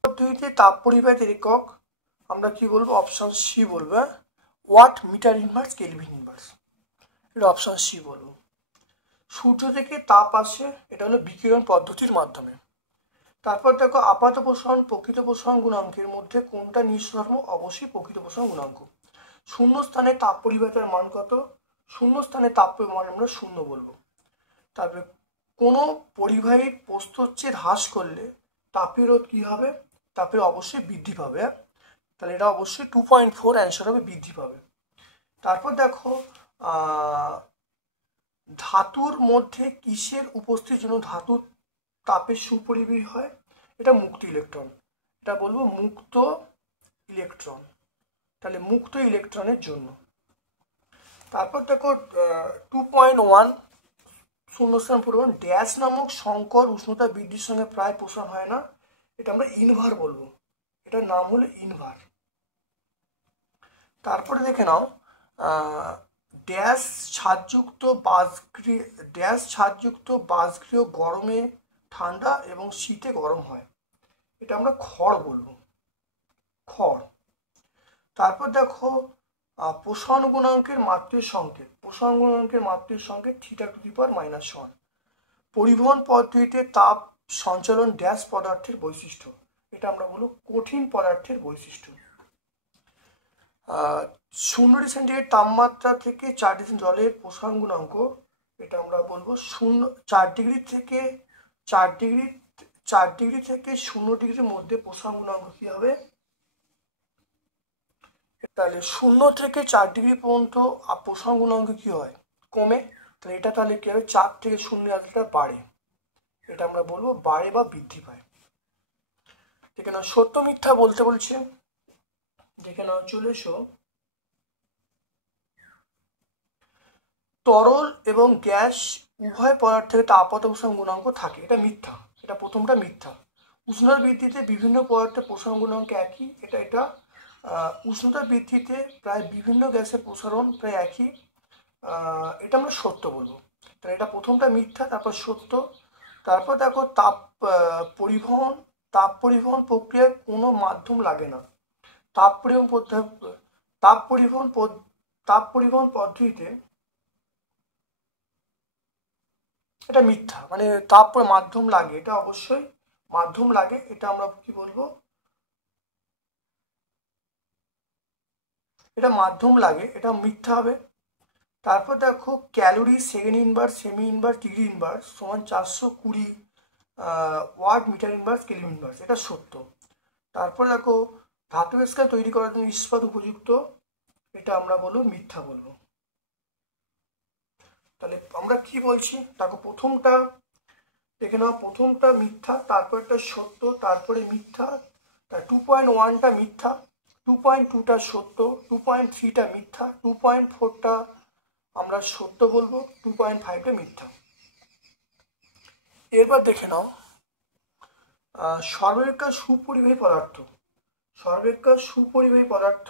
পদ্ধতিতে তাপ পরিবাহিতের একক আমরা কি বলবো? অপশন সি বলবো, watt metre inverse kelvin inverse, এটা অপশন সি বলবো। সূর্য থেকে তাপ আসে, এটা হলো বিকিরণ পদ্ধতির মাধ্যমে। তারপর দেখো আপাত প্রসারণ প্রকৃত প্রসারণ গুণাঙ্কের মধ্যে কোনটা নিঃসরণ? অবশ্যই প্রকৃত প্রসারণ গুণাঙ্ক। শূন্য স্থানে তাপ পরিবাহিতার মান কত? শূন্য স্থানে তাপ মান আমরা 0 বলবো। তারপরে কোনো পরিবাহীর প্রস্থচ্ছেদ হ্রাস করলে তাপের রোধ কি হবে? তাপের অবশ্যই বৃদ্ধি পাবে, তাহলে এটা অবশ্যই 2.4 অ্যান্সার হবে, বৃদ্ধি পাবে। তারপর দেখো ধাতুর মধ্যে কিসের উপস্থিতির জন্য ধাতুর তাপের সুপরিবাহী হয়? এটা মুক্ত ইলেকট্রন, এটা বলবো মুক্ত ইলেকট্রন, তাহলে মুক্ত ইলেকট্রনের জন্য। তারপর দেখো 2.1 শূন্যস্থান পূরণ, ড্যাশ নামক সংকর উষ্ণতা বৃদ্ধির সঙ্গে প্রায় প্রসারণ হয় না, এটা আমরা ইনভার বলবো, এটার নাম হলো ইনভার। তারপরে দেখে নাও ড্যাশ ছাদযুক্ত বাষ্পীয় গরমে ঠান্ডা এবং শীতে গরম হয়, এটা আমরা খড় বলবো, খড়। তারপর দেখো প্রসারণ গুণাঙ্কের মাত্রিক সংকেত, প্রসারণ গুণাঙ্কের মাত্রিক সংকেত θ⁻⁻1। পরিবহন পদ্ধতিতে তাপ সঞ্চালন ড্যাশ পদার্থের বৈশিষ্ট্য, এটা আমরা বলবো কঠিন পদার্থের বৈশিষ্ট্য। 0 সেন্টিগ্রেড তাপমাত্রা থেকে 4 ডিগ্রি জলের প্রসারণ গুণাঙ্ক, এটা আমরা বলবো 4 ডিগ্রি থেকে 0 ডিগ্রির মধ্যে প্রসারণ গুণাঙ্ক কি হবে? তাহলে 0 থেকে 4 ডিগ্রি পর্যন্ত প্রসারণ গুণাঙ্ক কি হয়? কমে। তাহলে এটা তাহলে কি হবে? 4 থেকে 0 আসলে বাড়ে, এটা আমরা বলবো বাড়ে বা বৃদ্ধি পায়। দেখে নাও সত্য মিথ্যা বলতে বলছে, দেখে নাও চলে এসো। তরল এবং গ্যাস উভয় পদার্থের তাপমাত্রা প্রসারণ গুণাঙ্ক থাকে, এটা মিথ্যা, এটা প্রথমটা মিথ্যা। উষ্ণতা বৃদ্ধিতে বিভিন্ন পদার্থের প্রসারণ গুণাঙ্ক একই, এটা উষ্ণতা বৃদ্ধিতে প্রায় বিভিন্ন গ্যাসের প্রসারণ প্রায় একই, এটা আমরা সত্য বলবো। তাহলে এটা প্রথমটা মিথ্যা, তারপর সত্য। তারপর দেখো তাপ পরিবহন প্রক্রিয়ায় কোনো মাধ্যম লাগে না। তাপ পরিবহন তাপ পরিবহন তাপ পরিবহন পদ্ধতিতে এটা মিথ্যা, মানে মাধ্যম লাগে, এটা অবশ্যই মাধ্যম লাগে, এটা আমরা কি বলবো, এটা মাধ্যম লাগে, এটা মিথ্যা হবে। তারপর দেখো ক্যালোরি সেকেন্ড ইনভার্স সেমি ইনভার্স ডিগ্রি ইনভার্স সমান 420 watt metre inverse kelvin inverse, এটা সত্য। তারপর দেখো ধাতু স্কেল তৈরি করার জন্য ইস্পাত উপযুক্ত, এটা আমরা বলবো মিথ্যা বলবো। তাহলে আমরা কি বলছি দেখো, প্রথমটা দেখে নাও, প্রথমটা মিথ্যা, তারপরটা সত্য, তারপরে মিথ্যা, 2.1টা মিথ্যা, 2.2টা সত্য, 2.3টা মিথ্যা, 2.4টা আমরা সত্য বলবো, 2.5টা মিথ্যা। এরপর দেখে নাও সর্বাপেক্ষা সুপরিবাহী পদার্থ। সর্বাপেক্ষা সুপরিবাহী পদার্থ,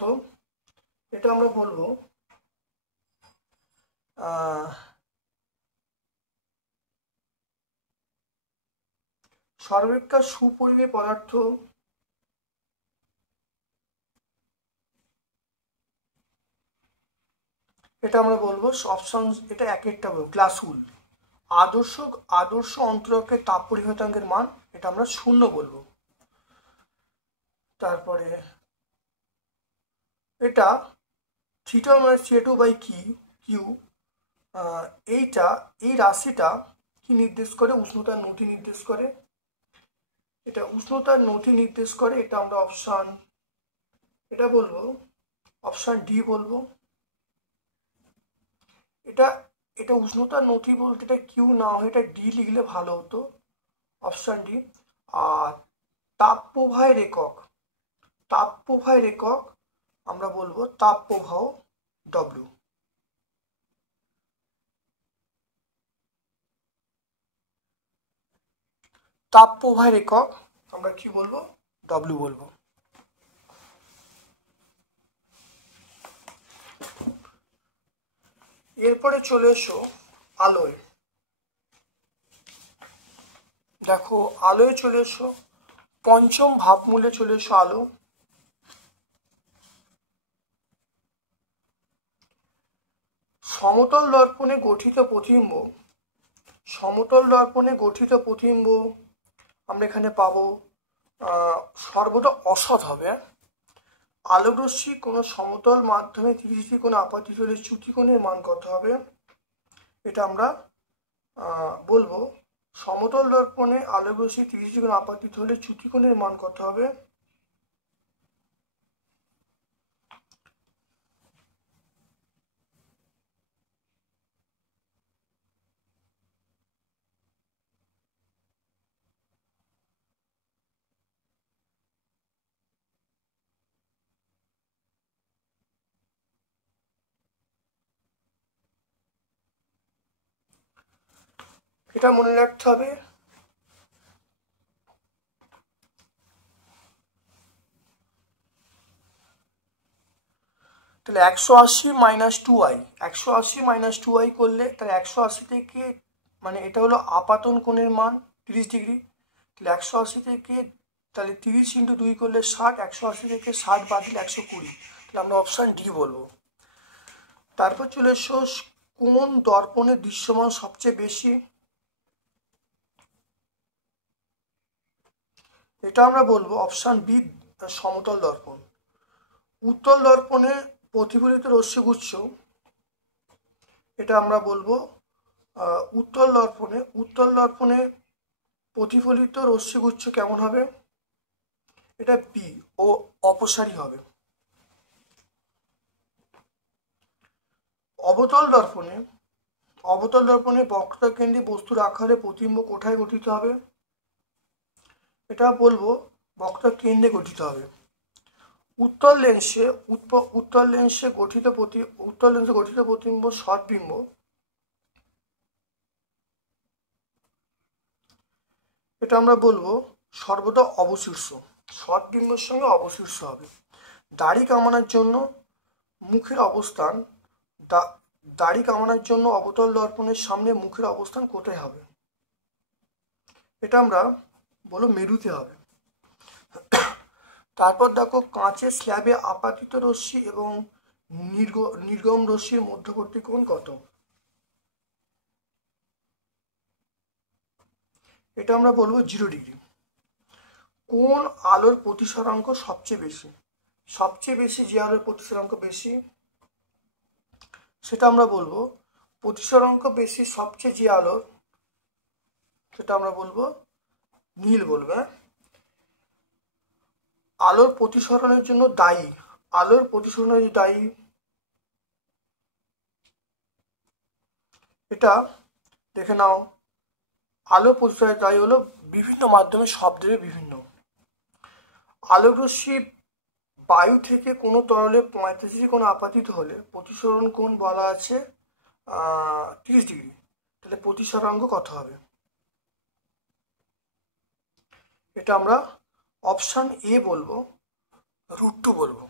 এটা আমরা বলবো সর্বাপেক্ষা সুপরিবাহী পদার্থ, এটা আমরা বলবো অপশন, এটা এক একটা বলবো গ্লাস উল। আদর্শ অন্তরকের তাপ পরিবাহিতাঙ্কের মান, এটা আমরা 0 বলবো। তারপরে এটা থিটা মানে CO2/কিউ, এই রাশিটা কি নির্দেশ করে, উষ্ণতার নতি নির্দেশ করে, এটা উষ্ণতার নতি নির্দেশ করে, এটা আমরা এটা বলবো অপশান ডি বলবো। এটা উষ্ণতার নতি বলতে এটা কিউ না হয়, এটা ডি লিখলে ভালো হতো, অপশান ডি। আর তাপ প্রবাহের একক আমরা বলবো তাপ প্রবাহ ডব্লিউ। তাপ প্রবাহের একক আমরা কি বলবো, ডব্লিউ বলবো। এরপরে চলে এসো আলোয়। দেখো আলোয় চলে এসো, পঞ্চম ভাবমূলে চলে এসো আলো। সমতল দর্পণে গঠিত প্রতিবিম্ব আমরা এখানে পাবো সর্বদা অসৎ হবে। আলোকরশ্মি কোনো সমতল মাধ্যমে 30 ডিগ্রি কোণে আপতিত হলে চ্যুতিকোণের মান কত হবে, এটা আমরা বলবো সমতল দর্পণে আলোকরশ্মি 30 ডিগ্রি কোণে আপতিত হলে চ্যুতিকোণের মান কত হবে, এটা মনে রাখতে হবে। তাহলে 180 - 2i, 180 - 2i করলে তাহলে 180 থেকে, মানে এটা হলো আপাতন কোণের মান 30 ডিগ্রি, তাহলে 180 থেকে, তাহলে 30 × 2 করলে 60, 180 থেকে 60 বাদ দিলে 120, তাহলে আমরা অপশান ডি বলবো। তারপর চলে এসো কোন দর্পণের দৃশ্যমান সবচেয়ে বেশি, এটা আমরা বলবো অপশান বি সমতল দর্পণ। উত্তল দর্পণে প্রতিফলিত রশ্মিগুচ্ছ, এটা আমরা বলবো উত্তল দর্পণে প্রতিফলিত রশ্মিগুচ্ছ কেমন হবে, এটা বি ও অপসারী হবে। অবতল দর্পণে বক্রতাকেন্দ্রী বস্তুর আকারে প্রতিবিম্ব কোথায় গঠিত হবে, এটা বলবো বক্রতাকেন্দ্রে গঠিত হবে। উত্তল লেন্সে গঠিত প্রতিবিম্ব সৎবিম্ব, এটা আমরা বলবো সর্বদা অবশীর্ষ, সৎবিম্বের সঙ্গে অবশীর্ষ হবে। দাড়ি কামানোর জন্য মুখের অবস্থান, দাড়ি কামানোর জন্য অবতল দর্পণের সামনে মুখের অবস্থান কোথায় হবে? এটা আমরা বলো মেরুতে হবে। তারপর দেখো কাঁচের স্ল্যাবে আপাতিত রশ্মি এবং নির্গম রশ্মির মধ্যবর্তী কোণ কত? এটা আমরা বলবো 0 ডিগ্রি। কোন আলোর প্রতিসরাঙ্ক সবচেয়ে বেশি? সবচেয়ে বেশি যে আলোর প্রতিসরাঙ্ক বেশি সেটা আমরা বলবো প্রতিসরাঙ্ক বেশি সবচেয়ে যে আলোর, সেটা আমরা বলবো নীল বলবে। আলোর প্রতিসরণের জন্য দায়ী, আলোর প্রতিসরণের দায়ী এটা দেখে নাও। আলোর প্রতিসরণের দায়ী হলো বিভিন্ন মাধ্যমে, শব্দের বিভিন্ন। আলোক রশ্মি বায়ু থেকে কোনো তরলে 45 ডিগ্রি কোণ আপাতিত হলে প্রতিসরণ কোণ বলা আছে 30 ডিগ্রি। তাহলে প্রতিসরাঙ্ক কত হবে? এটা আমরা অপশান এ বলবো, √2 বলবো।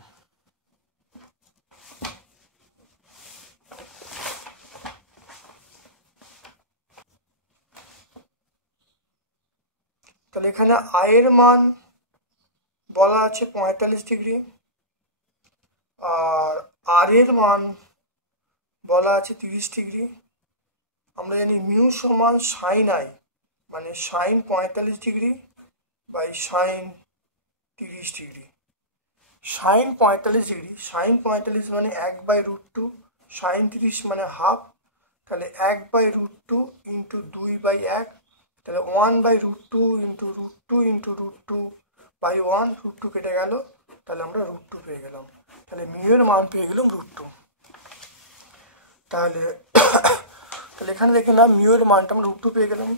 তাহলে এখানে আয়ের মান বলা আছে 45 ডিগ্রি, আর আর এর মান বলা আছে 30 ডিগ্রি। আমরা জানি মিউ সমান সাইন আই, মানে sine 45 degree by sine 30 degree. Sine 45 degree, sine 45 মানে 1/√2, সাইন 30 মানে হাফ, তাহলে 1/√2 ইন্টু 2/1, তাহলে 1/√2 ইন্টু √2 ইন্টু √2 বাই 1, √2 কেটে গেল, তাহলে আমরা √2 পেয়ে গেলাম। তাহলে মিউ এর মান পেয়ে গেলাম √2। তাহলে তাহলে এখানে দেখে না মিউ এর মানটা আমরা √2 পেয়ে গেলাম।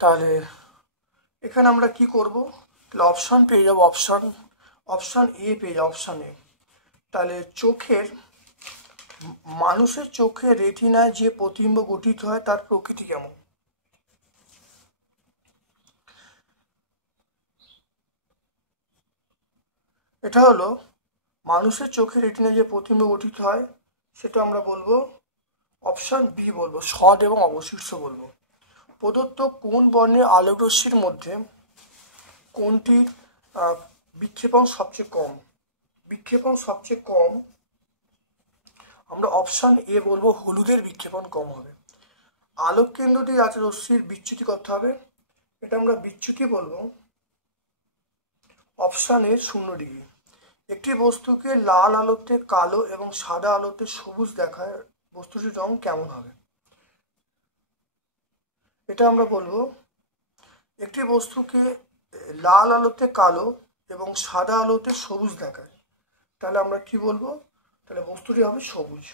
তাহলে এখানে আমরা কি করব? তাহলে অপশান পেয়ে যাবো, অপশান এ পেয়ে যাবো, অপশান এ। তাহলে মানুষের চোখে রেটিনায় যে প্রতিবিম্ব গঠিত হয় তার প্রকৃতি কেমন? এটা হলো মানুষের চোখে রেটিনায় যে প্রতিবিম্ব গঠিত হয় সেটা আমরা বলবো অপশান বি বলবো, সৎ এবং অবশিষ্ট বলবো। প্রদত্ত কোন বর্ণের আলোক রশ্মির মধ্যে কোনটির বিক্ষেপণ সবচেয়ে কম? বিক্ষেপণ সবচেয়ে কম আমরা অপশান এ বলবো, হলুদের বিক্ষেপণ কম হবে। আলোক কেন্দ্রটি আছে রশ্মির বিচ্যুতি করতে হবে, এটা আমরা বিচ্যুতি বলবো অপশান এ 0 ডিগ্রি। একটি বস্তুকে লাল আলোতে কালো এবং সাদা আলোতে সবুজ দেখায়, বস্তুটির রং কেমন হবে? এটা আমরা বলবো একটি বস্তুকে লাল আলোতে কালো এবং সাদা আলোতে সবুজ দেখায়, তাহলে আমরা কি বলবো? তাহলে বস্তুটি হবে সবুজ।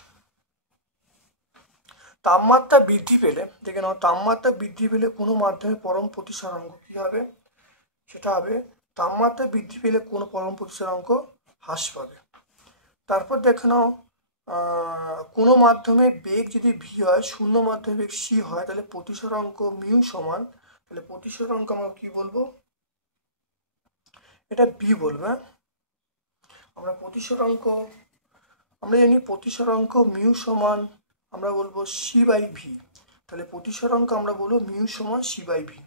তাপমাত্রা বৃদ্ধি পেলে, দেখে নাও, তাপমাত্রা বৃদ্ধি পেলে কোনো মাধ্যমে পরম প্রতিসরাঙ্ক কি হবে? সেটা হবে তাপমাত্রা বৃদ্ধি পেলে কোনো পরম প্রতিসরাঙ্ক হ্রাস পাবে। তারপর দেখে নাও কোনো মাধ্যমে বেগ যদি ভি হয়, শূন্য মাধ্যমে বেগ সি হয়, তাহলে প্রতিসরাঙ্ক মিউ সমান, তাহলে প্রতিসরাঙ্ক আমরা কি বলবো? এটা বি বলবে। আমরা প্রতিসরাঙ্ক আমরা জানি প্রতিসরাঙ্ক মিউ সমান আমরা বলবো সি বাই ভি, তাহলে প্রতিসরাঙ্ক আমরা বলবো মিউ সমান সি বাই ভি।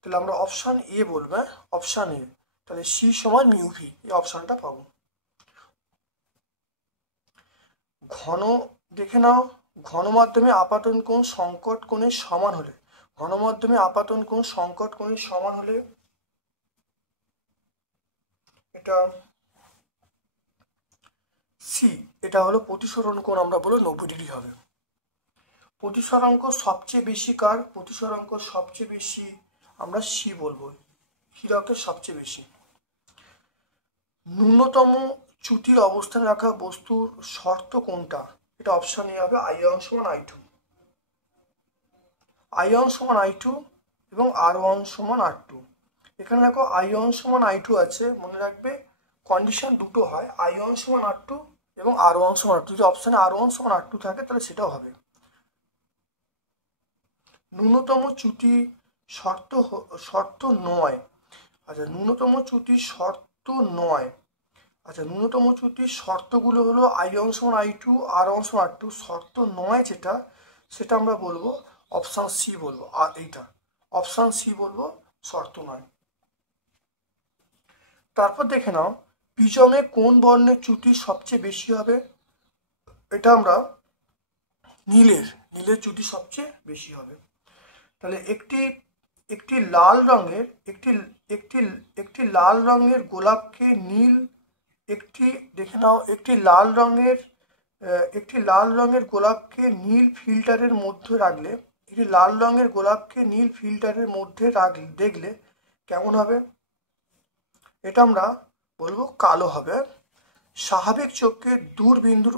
তাহলে আমরা অপশান এ বলবো, অপশান এ। তাহলে সি সমান মিউ ভি, এই অপশানটা পাবো। ঘন দেখে নাও, ঘন মাধ্যমে আপাতন কোণ সংকট কোণের সমান হলে, ঘন মাধ্যমে আপাতন কোণ সংকট কোণের সমান হলে এটা সি, এটা হলো প্রতিসরণ কোণ আমরা বলবো 90 ডিগ্রি হবে। প্রতিসরাঙ্ক সবচেয়ে বেশি কার? প্রতিসরাঙ্ক সবচেয়ে বেশি আমরা সি বলবো, হীরকের সবচেয়ে বেশি। ন্যূনতম চ্যুতির অবস্থানে রাখা বস্তুর শর্ত কোনটা? এটা অপশান এ হবে, I1 সমান I2, I1 সমান I2 এবং R1 সমান R2। এখানে দেখো I1 সমান I2 আছে, মনে রাখবে কন্ডিশন দুটো হয়, I1 সমান R2 এবং R1 সমান R2। যদি অপশানে R1 সমান R2 থাকে তাহলে সেটাও হবে। ন্যূনতম চ্যুতি শর্ত নয়। আচ্ছা, ন্যূনতম চ্যুতির শর্ত নয়। আচ্ছা, ন্যূনতম চ্যুতির শর্তগুলো হলো I1 সমান I2, R1 সমান R2। শর্ত নয় যেটা, সেটা আমরা বলবো অপশান সি বলবো। আর এইটা অপশান সি বলবো, শর্ত নয়। তারপর দেখে নাও, পিজমে কোন বর্ণের চ্যুতি সবচেয়ে বেশি হবে? এটা আমরা নীলের চ্যুতি সবচেয়ে বেশি হবে। তাহলে একটি লাল রঙের একটি লাল রঙের গোলাপকে নীল, দেখে নাও, একটি লাল রঙের গোলাপকে নীল ফিল্টারের মধ্যে রাখলে, দেখলে কেমন হবে? এটা আমরা বলবো কালো হবে। স্বাভাবিক চক্ষে দূরবিন্দুর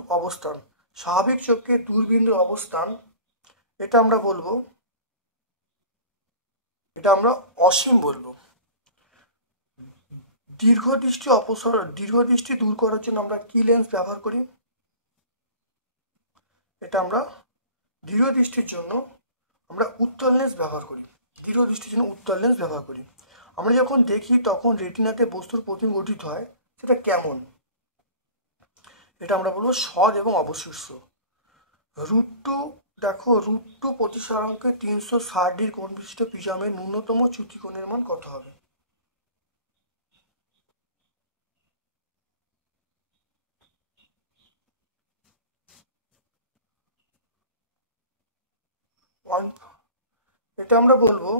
অবস্থান, এটা আমরা বলবো, এটা আমরা অসীম বলবো। দীর্ঘদৃষ্টি দূর করার জন্য আমরা কি লেন্স ব্যবহার করি? এটা আমরা দৃঢ়দৃষ্টির জন্য আমরা উত্তল লেন্স ব্যবহার করি। আমরা যখন দেখি তখন রেটিনাতে বস্তুর প্রতিবিম্ব গঠিত হয়, সেটা কেমন? এটা আমরা বলবো সৎ এবং অবশিষ্ট। √2 প্রতিসরাঙ্কে 360 ডিগ্রি কোণ বিশিষ্ট প্রিজমের ন্যূনতম চ্যুতি কোণের মান কত হবে? এটা আমরা বলবো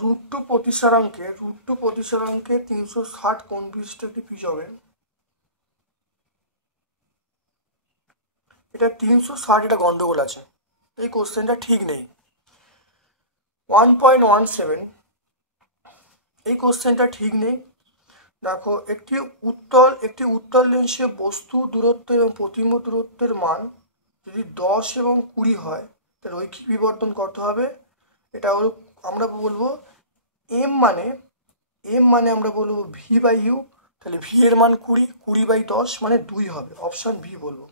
√2 প্রতিসরাঙ্কে 360 কোণ বিশিষ্ট একটি প্রিজমে, এটা 360, এটা গন্ডগোল আছে, এই কোশ্চেনটা ঠিক নেই। 1.17, এই কোশ্চেনটা ঠিক নেই। দেখো, একটি উত্তল লেন্সে বস্তু দূরত্ব এবং প্রতিবিম্ব দূরত্বের মান যদি 10 এবং 20 হয়, তাহলে রৈখিক বিবর্তন কত হবে? এটা হলো, আমরা বলবো এম মানে আমরা বলবো V/U। তাহলে ভি এর মান 20/10 মানে 2 হবে, অপশান বি বলবো।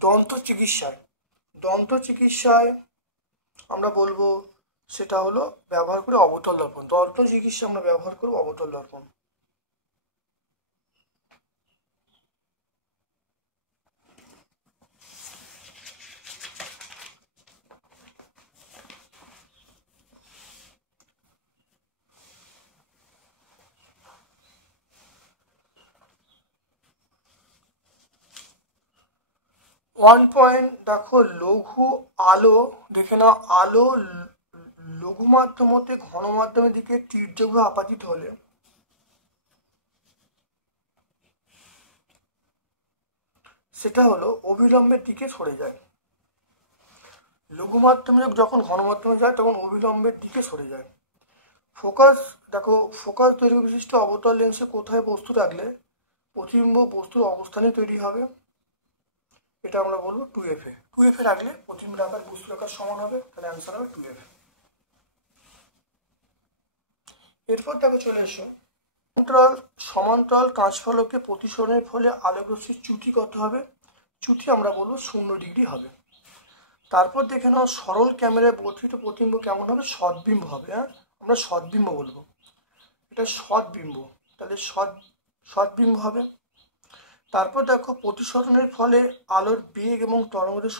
দন্ত চিকিৎসায় আমরা বলবো সেটা হলো ব্যবহার করে অবতল দর্পণ। দন্ত চিকিৎসা আমরা ব্যবহার করব অবতল দর্পণ। দেখো, লঘু আলো, দেখে নাও, লঘু মাধ্যম হতে ঘন মাধ্যমের দিকে তীর্যকভাবে আপাতিত হলে সেটা হলো অবিলম্বের দিকে সরে যায়। লঘু মাধ্যমে যখন ঘন মাধ্যমে যায় তখন অবিলম্বের দিকে সরে যায়। ফোকাস দৈর্ঘ্য বিশিষ্ট অবতল লেন্সে কোথায় বস্তু রাখলে প্রতিবিম্ব বস্তুর অবস্থানে তৈরি হবে? এটা আমরা বলবো 2F-এ। 2F-এ রাখলে প্রতিবিম্ব আকার বস্তুর আকার সমান হবে, তাহলে অ্যান্সার হবে 2F। এরপর দেখো, চলে এসো, সমান্তরাল কাঁচফলকে প্রতিসরণের ফলে আলোকরশ্মির চ্যুতি কত হবে? চ্যুতি আমরা বলবো 0 ডিগ্রি হবে। তারপর দেখে নাও, সরল ক্যামেরায় বর্ধিত প্রতিবিম্ব কেমন হবে? সৎবিম্ব হবে। হ্যাঁ, আমরা সৎবিম্ব বলবো, এটা সৎবিম্ব, তাহলে সৎবিম্ব হবে। তারপর দেখো, প্রতিসরণের ফলে আলোর বেগ এবং তরঙ্গের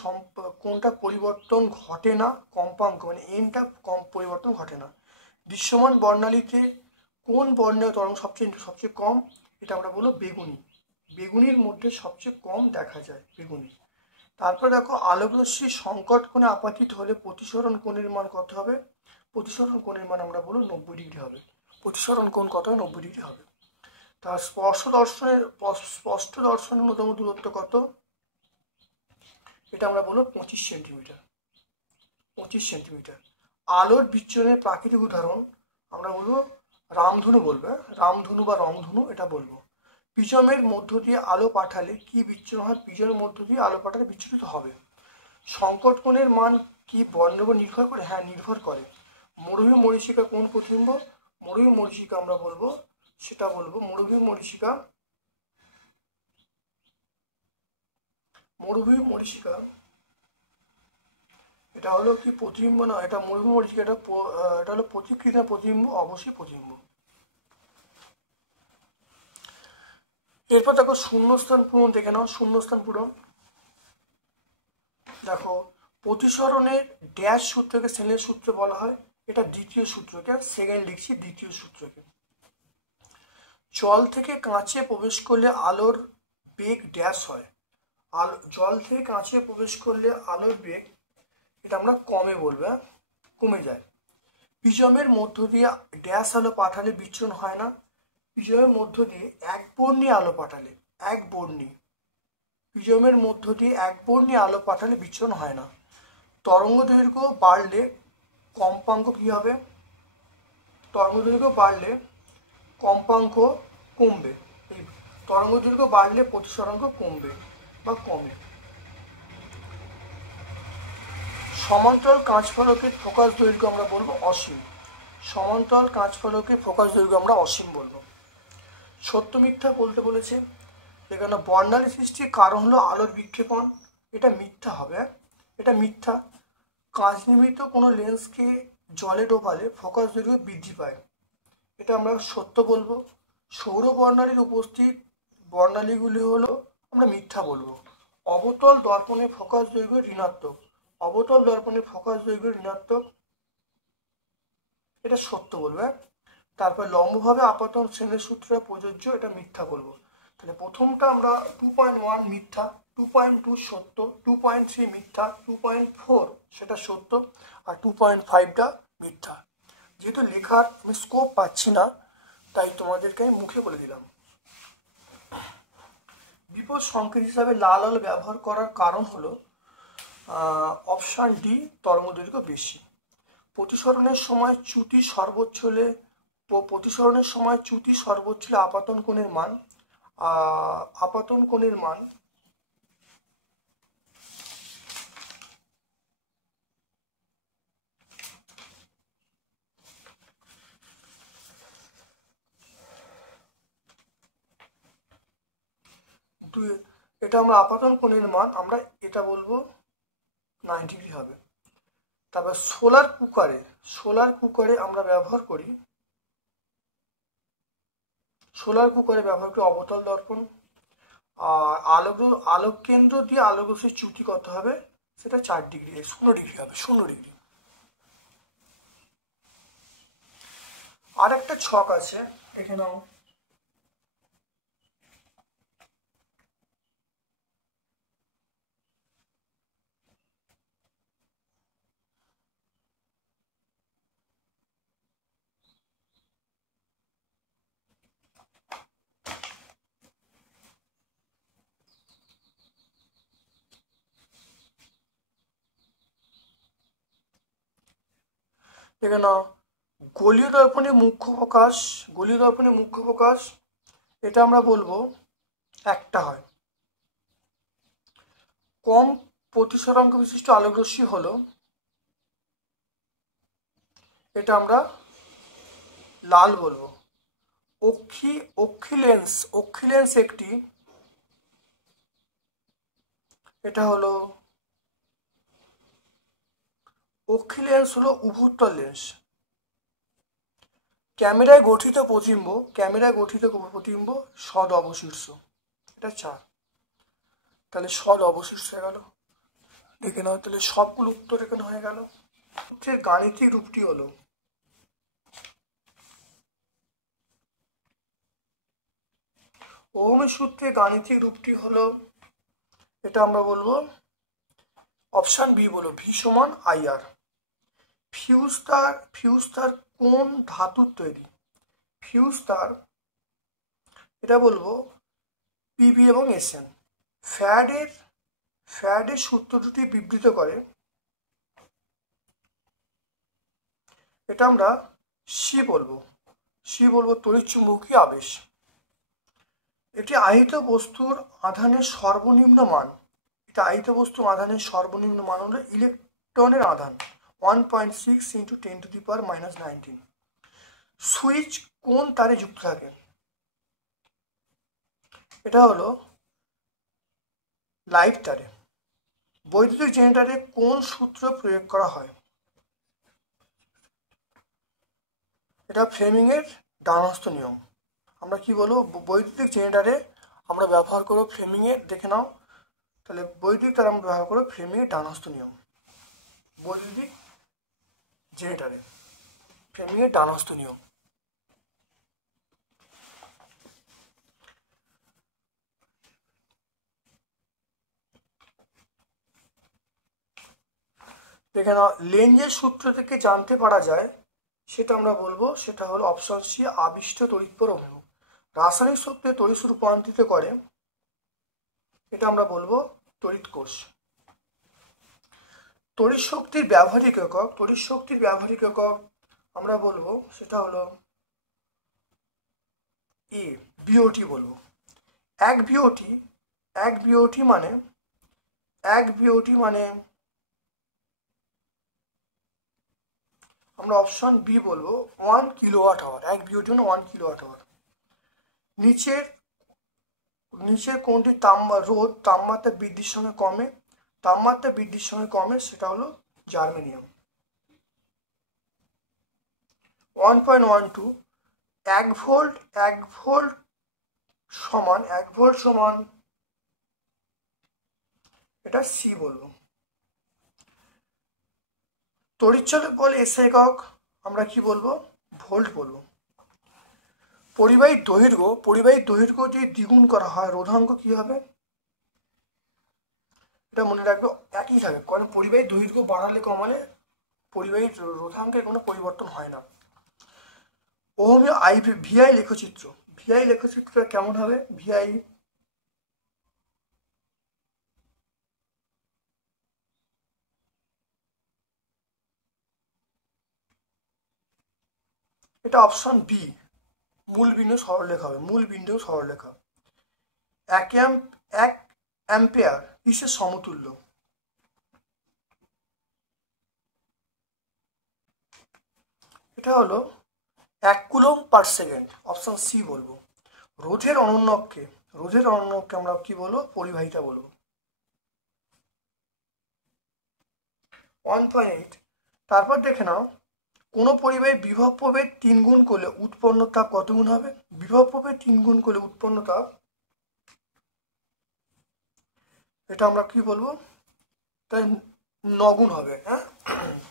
কোনটা পরিবর্তন ঘটে না? কম্পাঙ্ক মানে এনটা পরিবর্তন ঘটে না। দৃশ্যমান বর্ণালীতে কোন বর্ণের তরঙ্গ সবচেয়ে কম? এটা আমরা বলবো বেগুনির মধ্যে সবচেয়ে কম দেখা যায় বেগুনি। তারপর দেখো, আলোকরশ্মি সংকট কোণে আপাতিত হলে প্রতিসরণ কোণের মান কত হবে? প্রতিসরণ কোণের মান আমরা বলবো 90 ডিগ্রি হবে। প্রতিসরণ কোণ কত হবে? 90 ডিগ্রি হবে। তার স্পষ্ট দর্শনের ন্যূনতম দূরত্ব কত? এটা আমরা বলবো 25 সেন্টিমিটার। আলোর বিচ্ছুরণের প্রাকৃতিক উদাহরণ আমরা বলবো রামধনু বলবো, রামধনু বা রংধনু এটা বলবো। প্রিজমের মধ্য দিয়ে আলো পাঠালে কি বিচ্ছুরণ হয়? প্রিজমের মধ্য দিয়ে আলো পাঠালে বিচ্ছুরিত হবে। সংকট কোণের মান কি বর্ণের উপর নির্ভর করে? হ্যাঁ, নির্ভর করে। মরুভূমি মরীচিকা কোন প্রতিবিম্ব? মরুভূমি মরীচিকা আমরা বলবো, সেটা বলবো মরুভূমি মরীচিকা। মরুভূমি মরীচিকা এটা হলো কি প্রতিবিম্ব না, এটা মরুভূমি মরীচিকা, এটা হলো প্রতিকৃত প্রতিবিম্ব, অবশ্যই প্রতিবিম্ব। এরপর দেখো শূন্যস্থান পূরণ দেখে নাও। শূন্যস্থান পূরণ দেখো, প্রতিসরণের ড্যাশ সূত্রকে স্নেলের সূত্র বলা হয়। এটা দ্বিতীয় সূত্রকে, সেকেন্ড লিখছি দ্বিতীয় সূত্রকে। জল থেকে কাঁচে প্রবেশ করলে আলোর বেগ ড্যাশ হয়। জল থেকে কাঁচে প্রবেশ করলে আলোর বেগ এটা আমরা কমে বলবো, কমে যায়। প্রিজমের মধ্য দিয়ে ড্যাশ আলো পাঠালে বিচ্ছুরণ হয় না। প্রিজমের মধ্য দিয়ে একবর্ণী আলো পাঠালে, প্রিজমের মধ্য দিয়ে একবর্ণী আলো পাঠালে বিচ্ছুরণ হয় না। তরঙ্গ দৈর্ঘ্য বাড়লে কম্পাঙ্ক কি হবে? তরঙ্গ দৈর্ঘ্য বাড়লে কম্পাঙ্ক কমবে। এই তরঙ্গ দৈর্ঘ্য বাড়লে প্রতিসরাঙ্ক কমবে বা কমে। সমান্তরাল কাঁচফলকের ফোকাস দৈর্ঘ্য আমরা বলবো অসীম। সমান্তরাল কাঁচফলকের ফোকাস দৈর্ঘ্য আমরা অসীম বলবো। সত্য মিথ্যা বলতে বলেছে, এখানে বর্ণালী সৃষ্টির কারণ হলো আলোর বিক্ষেপণ। এটা মিথ্যা হবে, এটা মিথ্যা। কাঁচ নির্মিত কোনো লেন্সকে জলে ডোবালে ফোকাস দৈর্ঘ্য বৃদ্ধি পায়, এটা আমরা সত্য বলবো। সৌর বর্ণালীর উপস্থিত বর্ণালীগুলি হলো আমরা মিথ্যা বলবো। অবতল দর্পণে ফোকাস দৈর্ঘ্য ঋণাত্মক, অবতল দর্পণে ফোকাস দৈর্ঘ্য ঋণাত্মক, এটা সত্য বলবো। তারপর লম্বভাবে আপাতন শ্রেণীর সূত্র প্রযোজ্য, এটা মিথ্যা বলবো। তাহলে প্রথমটা আমরা 2.1 মিথ্যা, 2.2 সত্য, 2.3 মিথ্যা, 2.4 সেটা সত্য, আর 2.5টা মিথ্যা। যেহেতু লেখার আমি স্কোপ পাচ্ছি না, তাই তোমাদেরকে আমি মুখে বলে দিলাম। বিপদ সংকেত হিসাবে লাল আলো ব্যবহার করার কারণ হলো অপশান ডি, তরঙ্গ দৈর্ঘ্য বেশি। প্রতিসরণের সময় চ্যুতি সর্বোচ্চ হলে আপাতন কোণের মান, আপাতন কোণের মান এটা আমরা আপাতন কোণের মান আমরা এটা বলবো 90 ডিগ্রি হবে। তারপর সোলার কুকারে আমরা ব্যবহার করি, অবতল দর্পণ। আর আলোক কেন্দ্র দিয়ে আলোকরশ্মির চ্যুতি কত হবে? সেটা 4 ডিগ্রি, 0 ডিগ্রি হবে, 0 ডিগ্রি। আর একটা ছক আছে, দেখে নাও। দেখে নাও, গোলীয় দর্পণের মুখ্য প্রকাশ এটা আমরা বলবো একটা হয়। কম প্রতিসরাঙ্ক বিশিষ্ট আলোকরশ্মি হলো, এটা আমরা লাল বলবো। অক্ষি লেন্স একটি, এটা হলো অক্ষি লেন্স হলো উভুত্তর লেন্স। ক্যামেরায় গঠিত প্রতিবিম্ব সদ অবশীর্ষ, এটা 4। তাহলে সদ অবশীর্ষ হয়ে গেল। দেখে নাও, তাহলে সবগুলো উত্তর এখানে হয়ে গেল। সূত্রের গাণিতিক রূপটি হলো, ওহমের সূত্রের গাণিতিক রূপটি হলো, এটা আমরা বলবো অপশান বি বলো, ভি সমান IR। ফিউজ তার কোন ধাতুর তৈরি? ফিউজ তার এটা বলবো PB এবং SN। ফ্যারাডের সূত্র দুটি বিবৃত করে, এটা আমরা সি বলবো তড়িৎচুম্বকীয় আবেশ। একটি আহিত বস্তুর আধানের সর্বনিম্ন মান, এটা আহিত বস্তুর আধানের সর্বনিম্ন মান হলো ইলেকট্রনের আধান 1.6 × 10⁻⁻19। সুইচ কোন তারে যুক্ত থাকে? এটা হলো লাইভ তারে। বৈদ্যুতিক জেনারেটরে কোন সূত্র প্রয়োগ করা হয়? এটা ফ্লেমিংয়ের ডানহস্ত নিয়ম। আমরা কি বলবো? বৈদ্যুতিক জেনারেটরে আমরা ব্যবহার করবো ফ্লেমিংয়ের, দেখে নাও তাহলে বৈদ্যুতিক তার আমরা ব্যবহার করবো ফ্লেমিংয়ের ডানহস্ত নিয়ম। বৈদ্যুতিক জেনারেটরে ফ্লেমিংয়ের ডানহস্ত নিয়ম। দেখে নাও, লেঞ্জের সূত্র থেকে জানতে পারা যায়, সেটা আমরা বলবো সেটা হলো অপশন সি, আবিষ্ট তড়িৎ প্রবাহ। রাসায়নিক শক্তি তড়িৎ রূপান্তরিত করে, এটা আমরা বলবো তড়িৎ কোষ। তড়িৎ শক্তির ব্যবহারিক একক, তড়িৎ শক্তির ব্যবহারিক একক আমরা বলবো সেটা হলো এ, বিওটি বলবো। এক বিওটি মানে আমরা অপশন বি বলবো 1 কিলোওয়াট আওয়ার। এক বিওটি মানে 1 কিলোওয়াট আওয়ার। নিচের কোনটি রোধ তাপমাত্রা বৃদ্ধির সঙ্গে কমে? সেটা হলো জার্মেনিয়াম। 1.12 1 ভোল্ট সমান এটা সি বলবো। তড়িৎচালক বল এসআই একক আমরা কি বলবো? ভোল্ট বলবো। পরিবাহীর দৈর্ঘ্য যদি দ্বিগুণ করা হয় রোধাঙ্ক কি হবে? এটা মনে রাখবে, একই থাকে, কারণ পরিবাহীর দৈর্ঘ্য বাড়ালে কমালে পরিবাহীর রোধাঙ্কের কোনো পরিবর্তন হয় না। ওহমীয় ভিআই লেখচিত্র কেমন হবে? ভিআই এটা অপশন বি, মূল বিন্দু সরলরেখা হবে। এক অ্যাম্পিয়ার কিসের সমতুল্য? এটা হলো 1 coulomb per second, option C বলবো। রোধের অনন্যককে আমরা কি বলবো? পরিবাহিতা বলবো। 1.8। তারপর দেখে নাও, কোনো পরিবাহীর বিভব প্রভেদ 3 গুণ করলে উৎপন্ন তাপ কত গুণ হবে? বিভব প্রভেদ 3 গুণ করলে উৎপন্ন তাপ, এটা আমরা কি বলবো? তাই 9 গুণ হবে। হ্যাঁ,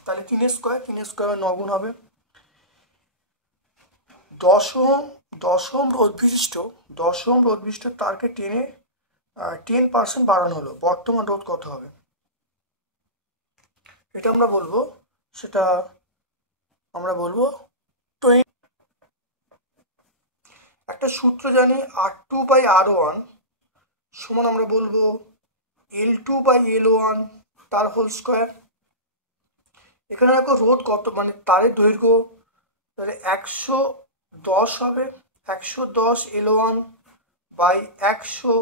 তাহলে 3 স্কোয়ার 9 গুণ হবে। 10 ওহম রোধ বিশিষ্ট তারকে 10% বাড়ানো হলো, বর্তমান রোধ কত হবে? এটা আমরা বলবো 20। একটা সূত্র জানি, R2/R1 সমান আমরা বলবো L2/L1 তার হোল স্কোয়ার। এখানে দেখো রোধ কত, মানে তারের দৈর্ঘ্য, তাহলে 110 হবে। 110 L1/100,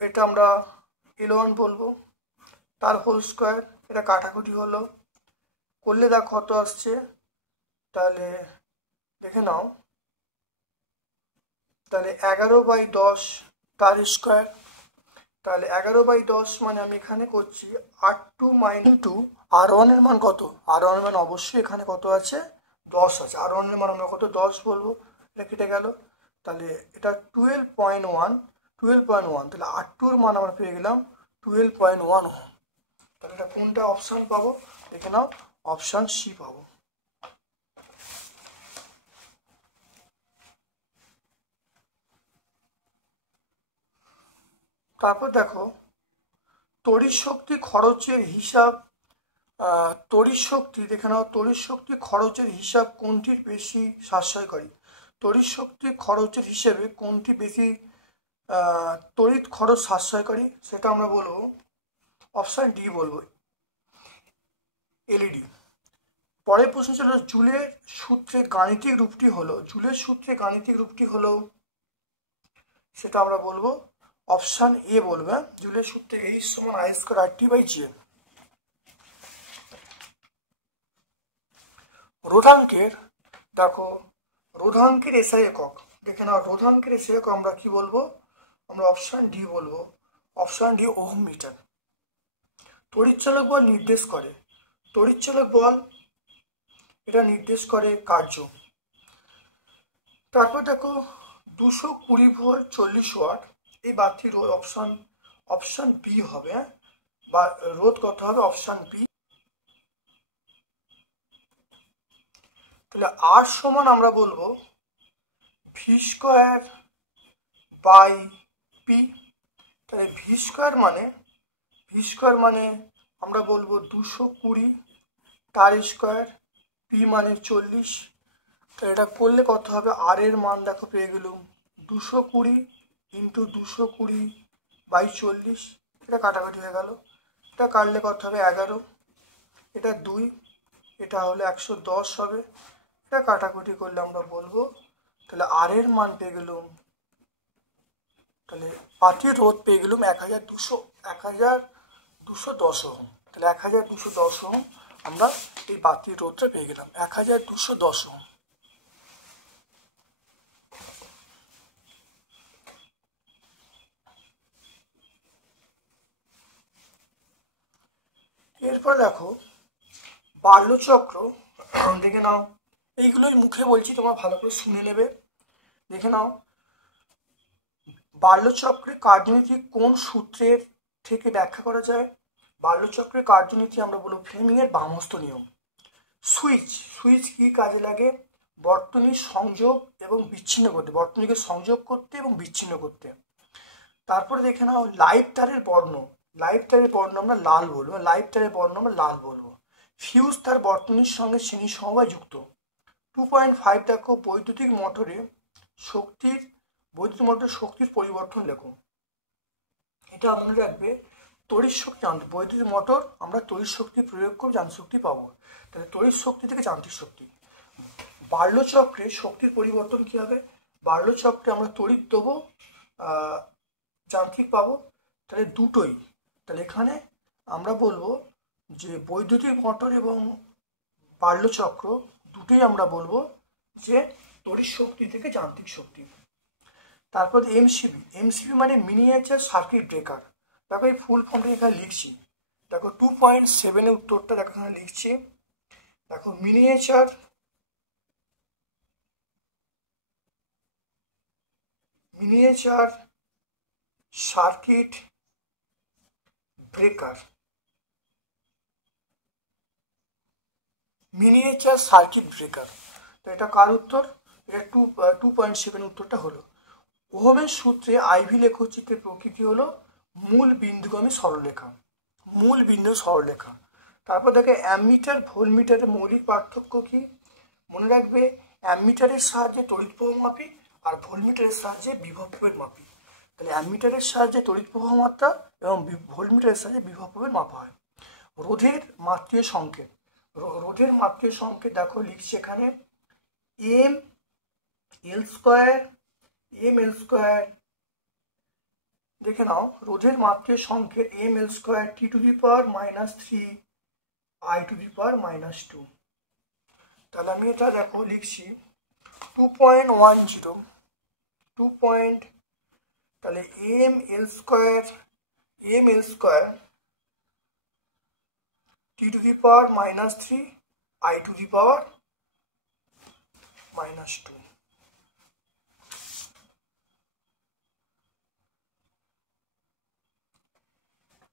এটা আমরা L1 বলবো, তার হোল স্কোয়ার। এটা কাটাকুটি হলো, করলে দেখ কত আসছে, তাহলে দেখে নাও, তাহলে 11/10 তার স্কোয়ার। তাহলে 11/10 মানে আমি এখানে করছি R2 - R1 এর মান কত? R1 এর মান অবশ্যই এখানে কত আছে? 10 আছে। R1 এর মান আমরা কত? 10 বলবো। এটা কেটে গেল, তাহলে এটা 12.1। তাহলে R2 এর মান আমরা পেয়ে গেলাম 12.1 ওহম। তাহলে এটা কোনটা অপশন পাবো? দেখে নাও, অপশন সি পাবো। তারপর দেখো, তড়িৎ শক্তি খরচের হিসাব, দেখে নাও, তড়িৎ শক্তি খরচের হিসাব কোনটির বেশি সাশ্রয়কারী? তড়িৎ শক্তি খরচের হিসেবে কোনটি বেশি তড়িৎ খরচ সাশ্রয়কারী? সেটা আমরা বলবো অপশন ডি বলবো, এলইডি। পরের প্রশ্ন ছিল, জুলের সূত্রে গাণিতিক রূপটি হলো সেটা আমরা বলবো অপশান এ বলবে। জুলের সূত্রে H সমান I square RT by G। রোধাঙ্কের দেখো, রোধাঙ্কের এসআই একক দেখে নাও। রোধাঙ্কের এসআই একক আমরা কি বলবো? আমরা অপশান ডি বলবো। Option D ohm metre. তড়িৎচালক বল নির্দেশ করে, তড়িৎচালক বল এটা নির্দেশ করে কার্য। তারপর দেখো 220 ভোল্ট 40 ওয়াট এই বাতি রোধ অপশান বি হবে। বা রোধ কত হবে? Option B. তাহলে আর সমান আমরা বলবো ভি স্কোয়ার বাই পি। তাহলে ভি স্কোয়ার মানে আমরা বলবো 220 তার স্কোয়ার, পি মানে 40। তো এটা করলে কত হবে? আর এর মান দেখো পেয়ে গেলুম 220 ইন্টু 220 বাই 40। এটা কাটাকাটি হয়ে গেল। এটা কাটলে কত হবে? 11। এটা 2, এটা হলে 110 হবে। এটা কাটাকুটি করলে আমরা বলবো, তাহলে আর এর মান পেয়ে গেলুম, তাহলে পাতির রোধ পেয়ে গেলুম 1210 ওহম। তাহলে 1210 ওহম আমরা এই বাতির রোধটা পেয়ে গেলাম, 1210 ওহম। এরপর দেখো বাল্যচক্র দেখে নাও। এইগুলোই মুখে বলছি, তোমরা ভালো করে শুনে নেবে। দেখে নাও, বাল্যচক্রের কার্যনীতি কোন সূত্রের থেকে ব্যাখ্যা করা যায়? বাল্যচক্রের কার্যনীতি আমরা বলবো ফ্লেমিংয়ের বামহস্ত নিয়ম। সুইচ কি কাজে লাগে? বর্তনী সংযোগ এবং বিচ্ছিন্ন করতে, বর্তনীকে সংযোগ করতে এবং বিচ্ছিন্ন করতে। তারপরে দেখে নাও লাইভ তারের বর্ণ আমরা লাল বলবো, ফিউজ তার বর্তনীর সঙ্গে শ্রেণী সমবায় যুক্ত। 2.5 দেখো বৈদ্যুতিক মোটরের শক্তির পরিবর্তন লেখো। এটা মনে রাখবে, তড়িৎ শক্তি আনতে বৈদ্যুতিক মোটর আমরা তড়িৎ শক্তি প্রয়োগ করে যান্ত্রিক শক্তি পাবো। তাহলে তড়িৎ শক্তি থেকে যান্ত্রিক শক্তি। বাল্যচক্রে শক্তির পরিবর্তন কি হবে? বাল্যচক্রে আমরা তড়িৎ দেবো, যান্ত্রিক পাবো। তাহলে দুটোই, তাহলে এখানে আমরা বলবো যে বৈদ্যুতিক মোটর এবং বাল্যচক্র দুটোই আমরা বলবো যে তড়িৎ শক্তি থেকে যান্ত্রিক শক্তি। তারপর এমসিবি মানে মিনিয়েচার সার্কিট ব্রেকার। দেখো এই ফুল ফর্মটা এখানে লিখছি। দেখো 2.7 এর উত্তরটা দেখো এখানে লিখছি। দেখো miniature circuit breaker. Miniature circuit breaker. তো এটা কার উত্তর? এটা 2.7 উত্তরটা হলো। ওহমের সূত্রে আইভি লেখচিত্রের প্রকৃতি হলো মূল বিন্দুগামী সরলরেখা। তারপর দেখে অ্যামিটার ভোল্টমিটারের মৌলিক পার্থক্য কি? মনে রাখবে, অ্যামিটারের সাহায্যে তড়িৎ প্রবাহ মাপি আর ভোল্টমিটারের সাহায্যে বিভব প্রবাহের মাপি। তাহলে অ্যামিটারের সাহায্যে তড়িৎ প্রবাহ মাত্রা এবং ভোল্টমিটারের সাহায্যে বিভব প্রবাহের মাপা হয়। রোধের মাত্রিয় সংকেত। দেখো লিখছি এখানে এম এল স্কোয়ার। দেখে নাও, রোধের মাত্রিয় সংকেত M L square T to the power -3 I to the power -2। তাহলে আমি এটা দেখো লিখছি 2.10 তাহলে M L square T to the power -3 I to the power -2।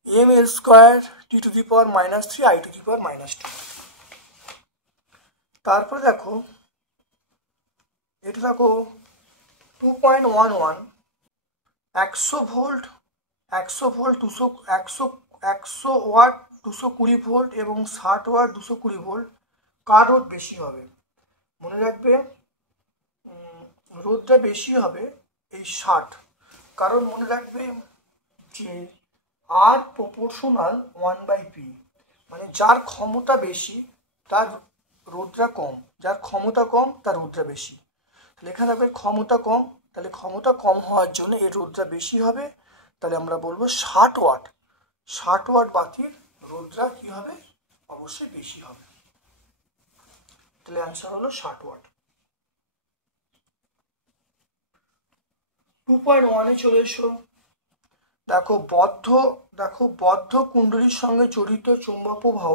M L square T to the power -3 I to the power -2। তারপরে দেখো এটা দেখো 2.11 100 ভোল্ট 100 ওয়াট 220 ভোল্ট এবং 60 ওয়াট 220 ভোল্ট কার রোধ বেশি হবে? মনে রাখবে, রোধটা বেশি হবে এই 60। কারণ মনে রাখবে যে আর প্রপোর্শনাল 1/p, মানে যার ক্ষমতা বেশি তার রোধটা কম, যার ক্ষমতা কম তার রোধটা বেশি। লেখা থাকবে ক্ষমতা কম তাহলে ক্ষমতা কম হওয়ার জন্য এর রোধটা বেশি হবে, তাহলে আমরা বলবো 60 ওয়াট। 60 ওয়াট বাতির রোধটা কি হবে? অবশ্যই বেশি হবে। তাহলে অ্যান্সার হলো 60 ওয়াট। 2.1-এ চলে এসো। দেখো বদ্ধ কুণ্ডলীর সঙ্গে জড়িত চৌম্বক প্রবাহ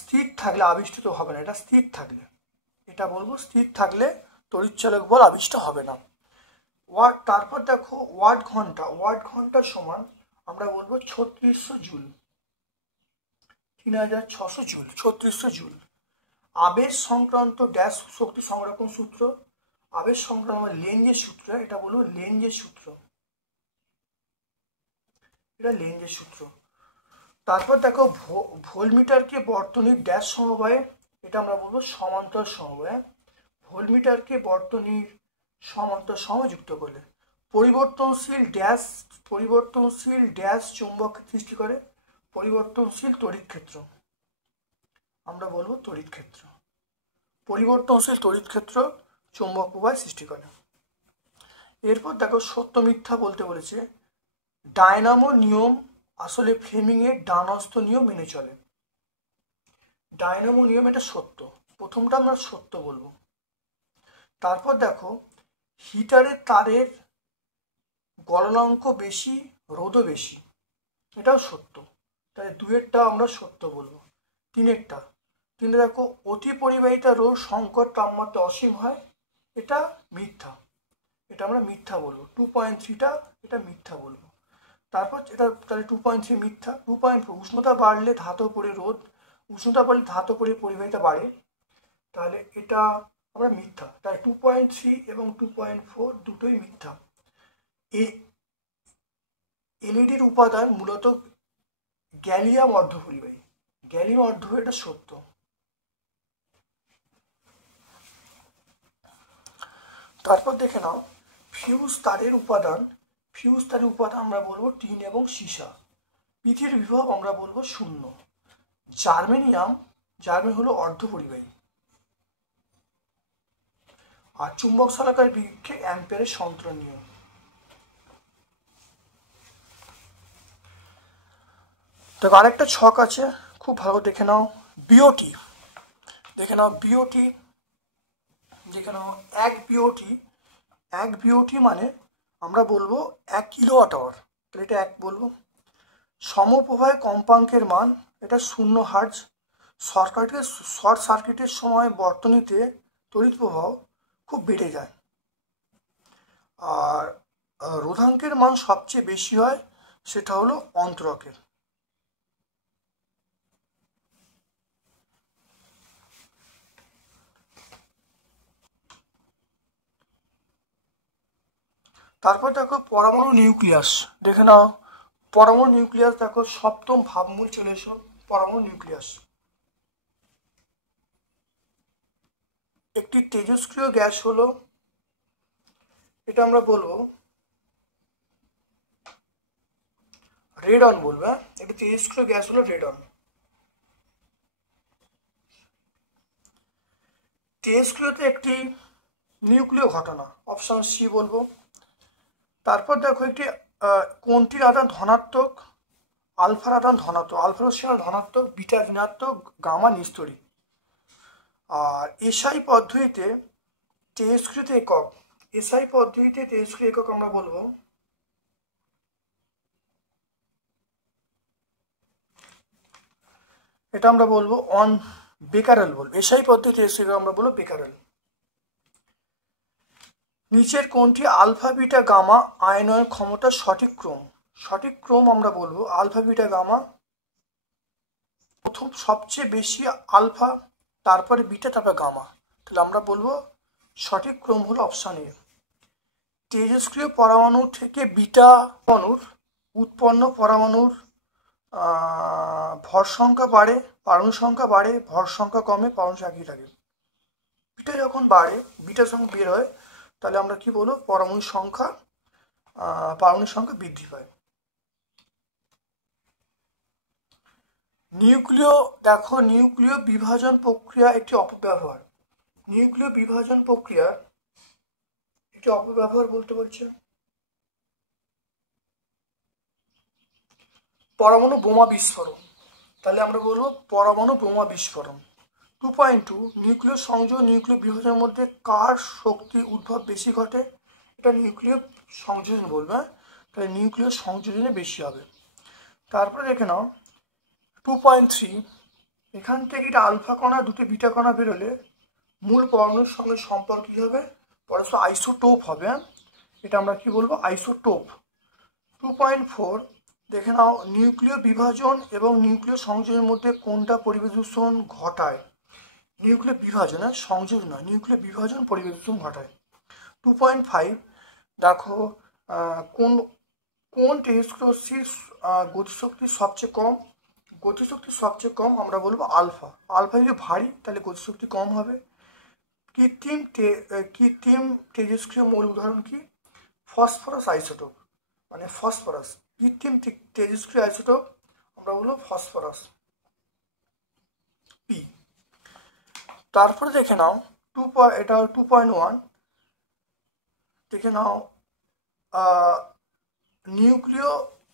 স্থির থাকলে আবিষ্কৃত হবে না। এটা স্থির থাকলে, এটা বলবো স্থির থাকলে তড়িৎচালক বল আবিষ্কার হবে না। ওয়াট, তারপর দেখো ওয়াট ঘন্টা সমান আমরা বলবো 3600 জুল, 3600 জুল, 3600 জুল। আবেশ সংক্রান্ত ড্যাশ শক্তি সংরক্ষণ সূত্র, আবেশ সংক্রান্ত লেঞ্জের সূত্র, এটা বলবো লেঞ্জের সূত্র, এটা লেঞ্জের সূত্র। তারপর দেখো ভোল্টমিটারকে বর্তনীর ড্যাশ সমবায়ে, এটা আমরা বলবো সমান্তর সমবায়ে। ভোল্টমিটারকে বর্তনীর সমান্তর সমযুক্ত করলে পরিবর্তনশীল ড্যাশ চুম্বক সৃষ্টি করে, পরিবর্তনশীল তড়িৎ ক্ষেত্র, আমরা বলবো তড়িৎ ক্ষেত্র। পরিবর্তনশীল তড়িৎ ক্ষেত্র চুম্বক প্রবাহ সৃষ্টি করে। এরপর দেখো সত্য মিথ্যা বলতে বলেছে। ডায়নামো নিয়ম আসলে ফ্লেমিংয়ের ডানহস্ত নিয়ম মেনে চলে। ডায়নামো নিয়ম এটা সত্য, প্রথমটা আমরা সত্য বলবো। তারপর দেখো হিটারের তারের গলনাঙ্ক বেশি, রোধও বেশি, এটাও সত্য, তাহলে দুয়েরটা আমরা সত্য বলবো। তিনেরটা দেখো অতি পরিবাহিতা রোধ সংকট তাপমাত্রা অসীম হয়, এটা মিথ্যা, এটা আমরা মিথ্যা বলবো। 2.3টা এটা মিথ্যা বলবো। তারপর এটা তাহলে 2.3 মিথ্যা। 2.4 উষ্ণতা বাড়লে ধাতব পরে রোধ, উষ্ণতা বাড়লে ধাতব পরে পরিবাহিতা বাড়ে, তাহলে এটা আমরা মিথ্যা। তাই 2.3 এবং 2.4 দুটোই মিথ্যা। এলইডির উপাদান মূলত গ্যালিয়াম অর্ধপরিবাহী, গ্যালিয়াম অর্ধপরিবাহী এটা সত্য। তারপর দেখে নাও ফিউজ তারের উপাদান আমরা বলবো টিন এবং সীসা। পৃথিবীর বিভব আমরা বলবো 0। জার্মেনিয়াম হলো অর্ধপরিবাহী। আর চুম্বক শলাকার বিক্ষে অ্যাম্পিয়ারের সন্তরণ নিয়ম। দেখো আরেকটা ছক আছে, খুব ভালো দেখে নাও। বিওটি দেখে নাও, এক বিওটি মানে আমরা বলবো 1 কিলোওয়াট আওয়ার, তাহলে এটা 1 বলবো। সমপ্রবাহে কম্পাঙ্কের মান এটা 0 হার্জ। শর্ট সার্কিটের সময় বর্তনীতে তড়িৎ প্রবাহ খুব বেড়ে যায়। আর রোধাঙ্কের মান সবচেয়ে বেশি হয়, সেটা হলো অন্তরকের। তারপর দেখো পরমাণু নিউক্লিয়াস দেখে নাও। পরমাণু নিউক্লিয়াস দেখো সপ্তম ভাবমূল চলে এসো। পরমাণু নিউক্লিয়াস একটি তেজস্ক্রিয় গ্যাস হলো, এটা আমরা বলবো রেডন বলবো। একটি তেজস্ক্রিয় গ্যাস হলো রেডন। তেজস্ক্রিয়তে একটি নিউক্লিয় ঘটনা, অপশন সি বলবো। তারপর দেখো একটি কোনটির আধান ধনাত্মক, আলফার আধান ধনাত্মক, আলফার ধনাত্মক, বিটা ঋণাত্মক, গামা নিস্তরী। আর এসআই পদ্ধতিতে তেজস্ক্রিয়তে একক, তেজস্ক্রিয় একক আমরা বলবো এটা আমরা বলবো বেকারেল বলবো। এসআই পদ্ধতিতে তেজস্ক্রিয় আমরা বলবো বেকারেল। নিচের কোনটি আলফা বিটা গামা আয়নয়ের ক্ষমতার সঠিক ক্রম আমরা বলবো আলফা বিটা গামা, প্রথম সবচেয়ে বেশি আলফা, তারপরে বিটা, তারপরে গামা, তাহলে আমরা বলবো সঠিক ক্রম হলো অপশান এ। তেজস্ক্রিয় পরমাণু থেকে বিটা অণুর উৎপন্ন পরমাণুর ভর সংখ্যা বাড়ে, পারমাণু সংখ্যা বাড়ে, ভর সংখ্যা কমে, পারমাণু একই থাকে। বিটা যখন বাড়ে, বিটা সংখ্যা বের হয়, তাহলে আমরা কি বলবো পারমাণুর সংখ্যা বৃদ্ধি পায়। নিউক্লিয় বিভাজন প্রক্রিয়া একটি অপব্যবহার। নিউক্লিয় বিভাজন প্রক্রিয়া একটি অপব্যবহার বলতে বলছে। পরমাণু বোমা বিস্ফোরণ, তাহলে আমরা বলবো পরমাণু বোমা বিস্ফোরণ। 2.2 নিউক্লিয় সংযোগ নিউক্লিয় বিভাজনের মধ্যে কার শক্তি উদ্ভব বেশি ঘটে? এটা নিউক্লিয় সংযোজন বলবে, হ্যাঁ, তাহলে নিউক্লিয় সংযোজনে বেশি হবে। তারপরে দেখে নাও 2.3 এখান থেকে এটা আলফা কণা দুটো বিটা কণা বেরোলে মূল পরমাণুর সঙ্গে সম্পর্ক কী হবে? পরস্পর আইসোটোপ হবে, হ্যাঁ, এটা আমরা কি বলবো? আইসোটোপ। 2.4 দেখে নাও নিউক্লিয় বিভাজন এবং নিউক্লিয় সংযোগের মধ্যে কোনটা পরিবেশ দূষণ ঘটায়? নিউক্লিয় বিভাজন, হ্যাঁ, সংযোগ নয়, নিউক্লিয় বিভাজন পরিবেশ দূষণ ঘটায়। 2.5 দেখো কোন কোন তেজস্ক্রিয়শীল গতিশক্তি সবচেয়ে কম? গতিশক্তি সবচেয়ে কম আমরা বলবো আলফা। আলফা যদি ভারী তাহলে গতিশক্তি কম হবে। কৃত্রিম তেজস্ক্রিয় মৌল উদাহরণ কি? ফসফরাস আইসোটোপ, মানে ফসফরাস কৃত্রিম তেজস্ক্রিয় আইসোটোপ আমরা বলবো ফসফরাস পি। তারপরে দেখে নাও এটা 2.1 দেখে নাও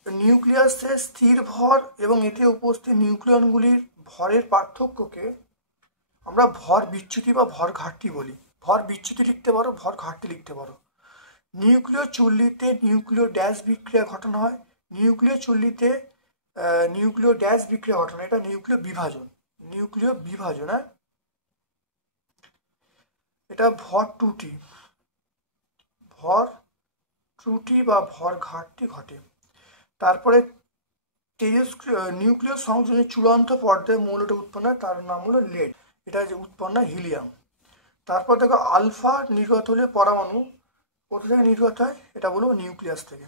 নিউক্লিয়াসের স্থির ভর এবং এতে উপস্থিত নিউক্লিয়নগুলির ভরের পার্থক্যকে আমরা ভর বিচ্যুতি বা ভর ঘাটতি বলি। ভর বিচ্যুতি লিখতে পারো, ভর ঘাটতি লিখতে পারো। নিউক্লিয় চুল্লিতে নিউক্লিয় ড্যাশ বিক্রিয়া ঘটানো হয়। নিউক্লিয় চুল্লিতে নিউক্লিয় ড্যাশ বিক্রিয়া ঘটানো, এটা নিউক্লিয় বিভাজন। নিউক্লিয় বিভাজন, হ্যাঁ, এটা ভর ত্রুটি, ভর ত্রুটি বা ভর ঘাটতি ঘটে। তারপরে নিউক্লিয় সংযোজনের চূড়ান্ত পর্যায়ে মৌলটা উৎপন্ন হয়, তার নাম হলো লেড, এটা যে উৎপন্ন হিলিয়াম। তারপর দেখো আলফা নির্গত হলে পরমাণু কোথা থেকে নির্গত হয়? এটা বলবো নিউক্লিয়াস থেকে,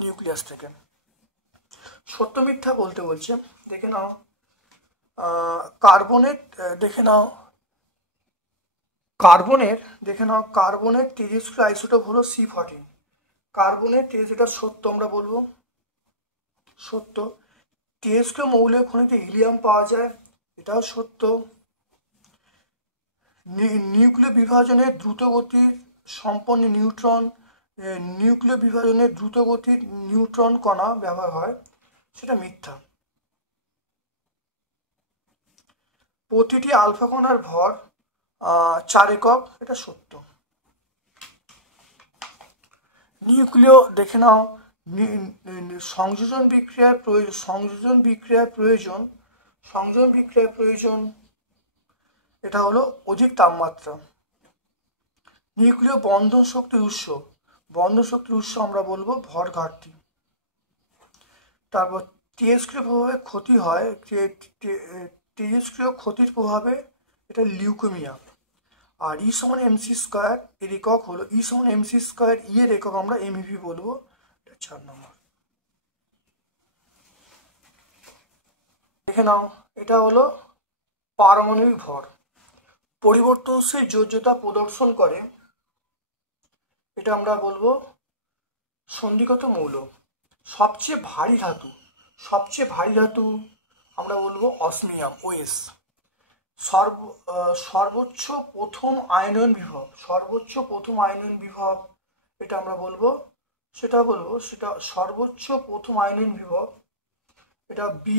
নিউক্লিয়াস থেকে। সত্য মিথ্যা বলতে বলছে, দেখে নাও কার্বনের তেজস্ক্রিয় আইসোটোপ হলো C14। কার্বনের তেজ, এটা সত্য আমরা বলবো, সত্য। তেজস্ক্রিয় মৌলের খনিতে হিলিয়াম পাওয়া যায়, এটাও সত্য। নিউক্লিয় বিভাজনের দ্রুতগতির সম্পন্ন নিউট্রন কণা ব্যবহার হয়, সেটা মিথ্যা। প্রতিটি আলফা কণার ভর 4 একক, এটা সত্য। নিউক্লিয় দেখে নাও সংযোজন বিক্রিয়ার প্রয়োজন এটা হলো অধিক তাপমাত্রা। নিউক্লিয় বন্ধন শক্তির উৎস আমরা বলবো ভর ঘাটতি। তারপর তেজস্ক্রিয় প্রভাবে ক্ষতি হয়, তেজস্ক্রিয় ক্ষতির প্রভাবে এটা লিউকেমিয়া। আর E=mc² এর একক হলো E=mc², এর একক আমরা MeV বলবো, এটা 4 নম্বর। দেখে নাও এটা হলো পারমাণবিক ভর, পরিবর্তনশীল যোজ্যতা প্রদর্শন করে, এটা আমরা বলবো সন্ধিগত মৌল। সবচেয়ে ভারী ধাতু আমরা বলবো অসমিয়াম, OS। সর্বোচ্চ প্রথম আয়নন বিভব, এটা আমরা বলবো সেটা সর্বোচ্চ প্রথম আয়নন বিভব, এটা বি,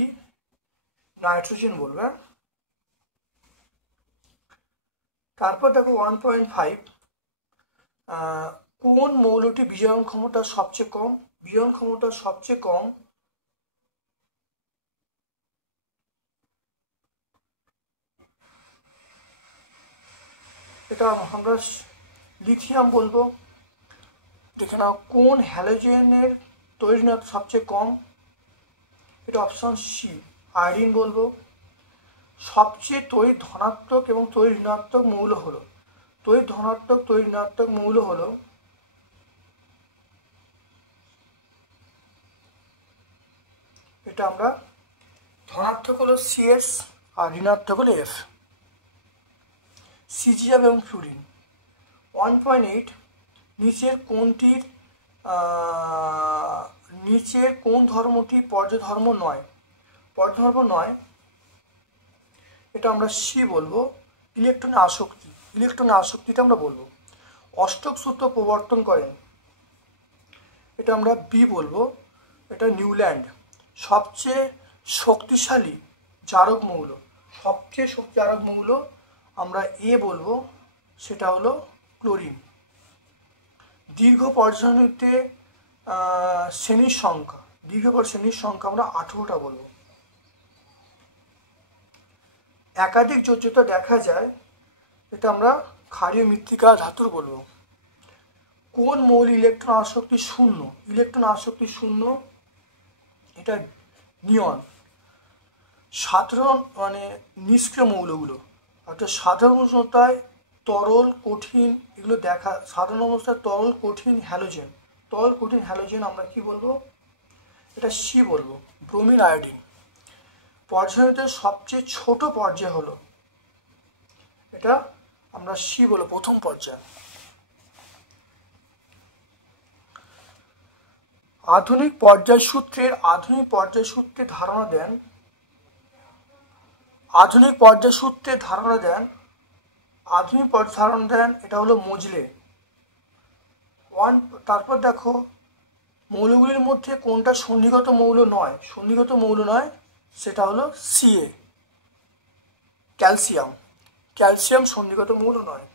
নাইট্রোজেন বলবে। তারপর দেখো 1.5 কোন মৌলটি বিজারণ ক্ষমতা সবচেয়ে কম? এটা আমরা লিথিয়াম বলবো। দেখে নাও কোন হ্যালোজেনের তৈরিনাত্মক সবচেয়ে কম? এটা অপশন সি, আয়োডিন বলবো। সবচেয়ে তড়িৎ ধনাত্মক এবং তড়িৎ ঋণাত্মক মৌল হলো, এটা আমরা ধনাত্মক হলো CS আর ঋণাত্মক হলো F। সিজিএম এবং ফ্লুরিন। 1.8 নিচের কোন ধর্মটি পর্যধর্ম নয়? এটা আমরা সি বলবো, ইলেকট্রনে আসক্তি। ইলেকট্রন আসক্তিটা আমরা বলবো। অষ্টক সূত্র প্রবর্তন করেন, এটা আমরা বি বলবো, এটা নিউল্যান্ড। সবচেয়ে শক্তিশালী জারক মৌল, সবচেয়ে জারক মৌল আমরা এ বলবো, সেটা হলো ক্লোরিন। দীর্ঘ পর্যায়তে শ্রেণীর সংখ্যা, শ্রেণীর সংখ্যা আমরা 18টা বলবো। একাধিক যোজ্যতা দেখা যায়, এটা আমরা ক্ষারীয় মৃত্তিকা ধাতুর বলবো। কোন মৌল ইলেকট্রন আসক্তি শূন্য? ইলেকট্রন আসক্তি শূন্য, এটা নিয়ন। সাধারণ নিষ্ক্রিয় মৌলগুলো, অর্থাৎ সাধারণ অবস্থায় তরল কঠিন, এগুলো দেখা, সাধারণ অবস্থায় তরল কঠিন হ্যালোজেন, তরল কঠিন হ্যালোজেন আমরা কি বলবো? এটা সি বলবো, ব্রোমিন আয়োডিন। পর্যায়তের সবচেয়ে ছোট পর্যায় হলো, এটা আমরা সি বলবো, প্রথম পর্যায়। আধুনিক পর্যায় সূত্রের ধারণা দেন, এটা হলো মোজলে। তারপর দেখো, মৌলগুলির মধ্যে কোনটা সন্নিগত মৌল নয়? সেটা হলো সিএ, ক্যালসিয়াম সন্নিগত মৌল নয়।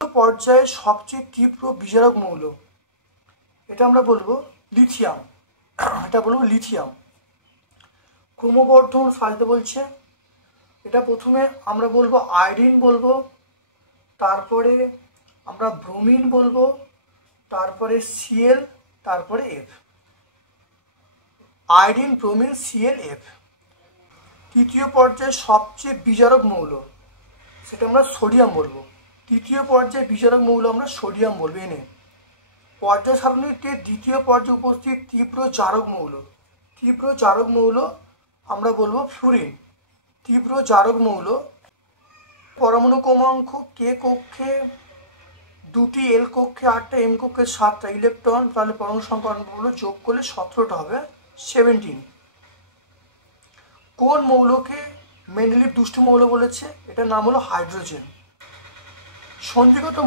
পর্যায়ে সবচেয়ে তীব্র বিজারক মৌল, এটা আমরা বলবো লিথিয়াম, ক্রমবর্ধমান সাজতে বলছে, এটা প্রথমে আমরা বলবো আয়োডিন বলবো, তারপরে আমরা ব্রোমিন বলবো, তারপরে সিএল, তারপরে F. Iodine, bromine, CL, F. তৃতীয় পর্যায়ে সবচেয়ে বিজারক মৌল, সেটা আমরা সোডিয়াম বলবো। এনে পর্যায় সারণীতে দ্বিতীয় পর্যায়ে উপস্থিত তীব্র জারক মৌল আমরা বলবো ফ্লুরিন। পরমাণু ক্রমাঙ্ক কে কক্ষে 2টি, এল কক্ষে 8টা, এম কক্ষে 7টা ইলেকট্রন, তাহলে পরমাণু সংখ্যা হলো যোগ করলে 17টা হবে, 17। কোন মৌলকে মেন্ডেলিভ দুষ্টু মৌল বলেছে? এটার নাম হলো হাইড্রোজেন। সন্ধিগত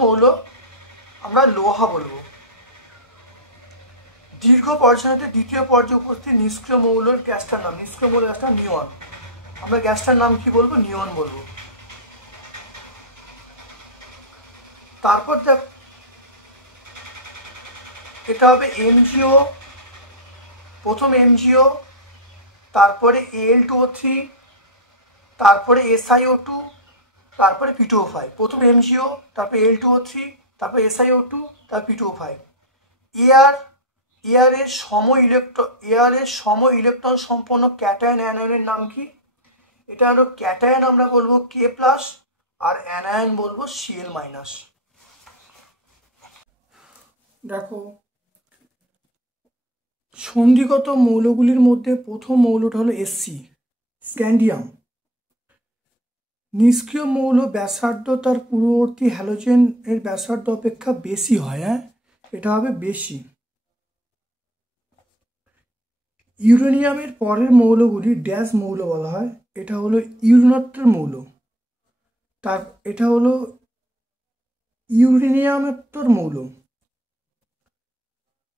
মৌল আমরা লোহা বলবো। দীর্ঘ পর্যায়ে দ্বিতীয় পর্যায়ে উপস্থিত নিষ্ক্রিয় মৌলের গ্যাসটার নাম, নিয়ন। আমরা গ্যাসটার নাম কি বলবো? নিয়ন বলবো। তারপর দেখ, এটা হবে এমজিও, প্রথম এমজিও, তারপরে Al2O3, তারপরে SiO2, তারপরে P2O5। প্রথম এমজিও, তারপরে Al2O3, তারপরে SiO2, তারপর P2O5। এয়ারের সম ইলেকট্রন সম্পন্ন ক্যাটায়ন অ্যানায়নের নাম কি? এটা হলো ক্যাটায়ন আমরা বলবো K+, আর অ্যানায়ন বলবো Cl-। দেখো, সন্ধিগত মৌলগুলির মধ্যে প্রথম মৌলটা হলো Sc, স্ক্যান্ডিয়াম। নিষ্ক্রিয় মৌল ব্যাসার্ধ তার পূর্ববর্তী হ্যালোজেন এর ব্যাসার্ধ অপেক্ষা বেশি হয়, এটা হবে বেশি। ইউরেনিয়ামের পরের মৌলগুলি ড্যাশ মৌল বলা হয়, এটা হলো ইউরেনিয়ামের মৌল, এটা হলো ইউরেনিয়ামের মৌল।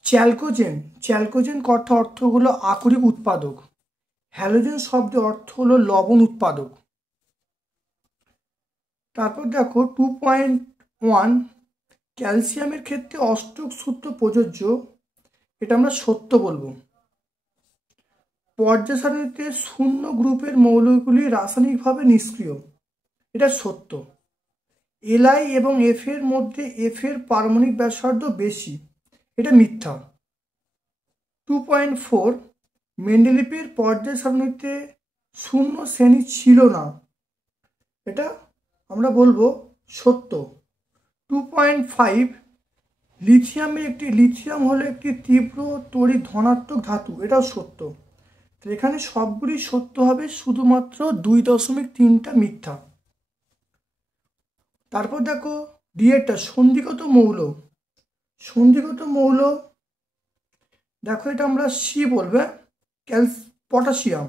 চ্যালকোজেন অর্থ হলো আকরিক উৎপাদক। হ্যালোজেন শব্দের অর্থ হলো লবণ উৎপাদক। তারপর দেখো 2.1, ক্যালসিয়ামের ক্ষেত্রে অষ্টক সূত্র প্রযোজ্য, এটা আমরা সত্য বলবো। পর্যায় সারণীতে 0 গ্রুপের মৌলগুলি রাসায়নিকভাবে নিষ্ক্রিয়, এটা সত্য। Li এবং F এর মধ্যে F এর পারমাণবিক ব্যাসার্ধ বেশি, এটা মিথ্যা। 2.4, মেন্ডেলিভের পর্যায় সারণীতে 0 শ্রেণী ছিল না, এটা আমরা বলবো সত্য। 2.5, লিথিয়াম হলো একটি তীব্র তড়িৎ ধনাত্মক ধাতু, এটাও সত্য। তো এখানে সবগুলি সত্য হবে, শুধুমাত্র 2.3টা মিথ্যা। তারপর দেখো ডিএটা সন্ধিগত মৌল, দেখো এটা আমরা সি বলবে, পটাশিয়াম,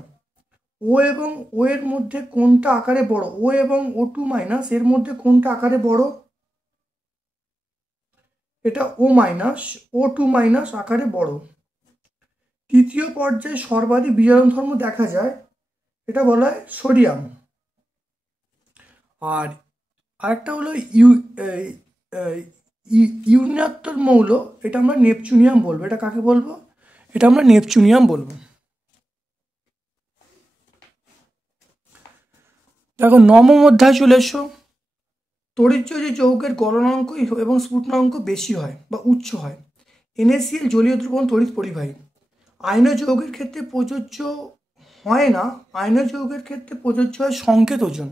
ও এবং ও এর মধ্যে কোনটা আকারে বড়? ও এবং O2 মাইনাস এর মধ্যে কোনটা আকারে বড়? এটা O মাইনাস, O2 মাইনাস আকারে বড়। তৃতীয় পর্যায়ে সর্বাধিক বিজারণ ধর্ম দেখা যায়, এটা বলা হয় সোডিয়াম। আর আরেকটা হলো ইউরেনাত্মক মৌল, এটা আমরা নেপচুনিয়াম বলবো। এটা কাকে বলবো? এটা আমরা নেপচুনিয়াম বলবো। দেখো নবম অধ্যায় চলে এসো। তড়িৎযোজী যৌগের গলনাঙ্ক এবং স্ফুটনাঙ্ক বেশি হয় বা উচ্চ হয়। NaCl জলীয় দ্রবণ তড়িৎ পরিবাহী। আয়ন যৌগের ক্ষেত্রে প্রযোজ্য হয় না, আয়ন যৌগের ক্ষেত্রে প্রযোজ্য হয় সংকেত ওজন।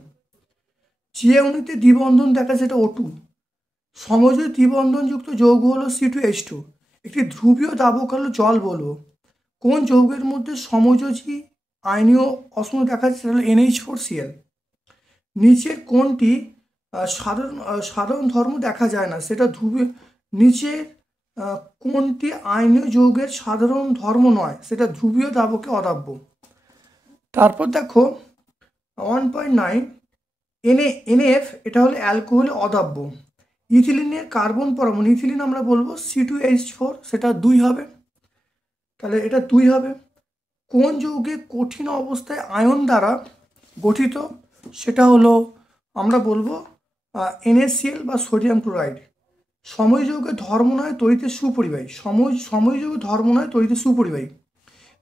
যে অণুতে দ্বিবন্ধন দেখা সেটা O2। সমযোজী দ্বিবন্ধনযুক্ত যৌগ হলো C2H2। একটি ধ্রুবীয় দাবক হলো জল বলবো। কোন যৌগের মধ্যে সমযোজী আয়নীয় অস্ম দেখা যাচ্ছে সেটা হলো NH4Cl। নিচের কোনটি সাধারণ ধর্ম দেখা যায় না? সেটা ধ্রুবীয়। নিচের কোনটি আয়নীয় যৌগের সাধারণ ধর্ম নয়? সেটা ধ্রুবীয় দাবকে অদাব্য। তারপর দেখো 1.9 NF, এটা হলো অ্যালকোহলে অদাব্য। ইথিলিনের কার্বন পরমাণু, ইথিলিন আমরা বলবো C2H4, সেটা 2 হবে। তাহলে এটা 2 হবে। কোন যৌগে কঠিন অবস্থায় আয়ন দ্বারা গঠিত? সেটা হলো আমরা বলবো NaCl বা সোডিয়াম ক্লোরাইড। সময় যৌগের ধর্ম নয় তড়িতের সুপরিবাহী। সময় যৌগের ধর্ম নয় তড়িতের সুপরিবাহী।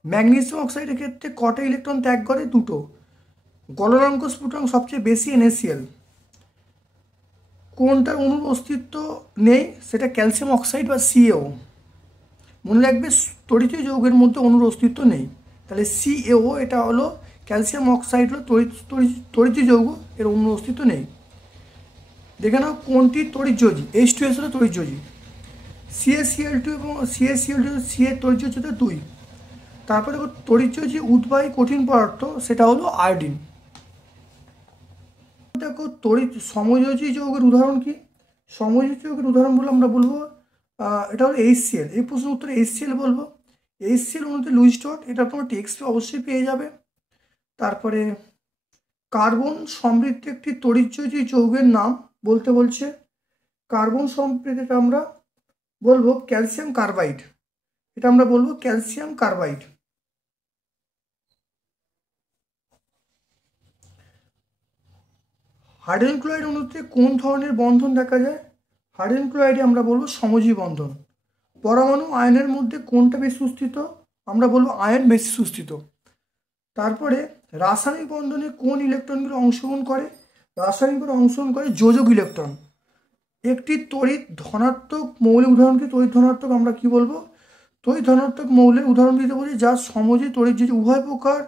ম্যাগনেসিয়াম অক্সাইডের ক্ষেত্রে কটা ইলেকট্রন ত্যাগ করে? 2টো। গলনাঙ্ক স্ফুটনাঙ্ক সবচেয়ে বেশি NaCl। কোনটার অণুর অস্তিত্ব নেই? সেটা ক্যালসিয়াম অক্সাইড বা CaO। মনে রাখবে তড়িতীয় যৌগের মধ্যে অণুর অস্তিত্ব নেই। তাহলে CaO, এটা হলো ক্যালসিয়াম অক্সাইড হলো তড়িতীয় যৌগ, এর অণুর অস্তিত্ব নেই। দেখে নাও কোনটি তড়িৎযোজী? H2S হলো তড়িৎযোজী। CaCl2 এবং CaCl2 এর তড়িৎযোজ্যতা 2। তারপরে দেখো তড়িৎযোজী উদ্বাহী কঠিন পদার্থ, সেটা হলো আয়োডিন। দেখো সমযোজী যৌগের উদাহরণ কি? সমযোজী যৌগের উদাহরণ বলে আমরা বলবো এটা হলো HCl। এই প্রশ্নের উত্তরে HCl বলবো। HCl অণুতে লুইস ডট, এটা তোমার টেক্সটে অবশ্যই পেয়ে যাবে। তারপরে কার্বন সমৃদ্ধ একটি তড়িৎযোজী যৌগের নাম বলতে বলছে। কার্বন সমৃদ্ধ আমরা বলবো ক্যালসিয়াম কার্বাইড। এটা আমরা বলবো ক্যালসিয়াম কার্বাইড। হাইড্রোজেন ক্লোরাইড অণুতে কোন ধরনের বন্ধন দেখা যায়? হাইড্রোজেন ক্লোরাইডে আমরা বলবো সমজীব বন্ধন। পরমাণু আয়নের মধ্যে কোনটা বেশি সুস্থিত? আমরা বলবো আয়ন বেশি সুস্থিত। তারপরে রাসায়নিক বন্ধনে কোন ইলেকট্রনগুলো অংশগ্রহণ করে? রাসায়নিকভাবে অংশগ্রহণ করে যোজক ইলেকট্রন। একটি তড়িৎ ধনাত্মক মৌলের উদাহরণ কি? তড়িৎ ধনাত্মক আমরা কি বলবো? তড়িৎ ধনাত্মক মৌলের উদাহরণ দিতে বলি যার সমযোজী তড়িৎযোজী উভয় প্রকার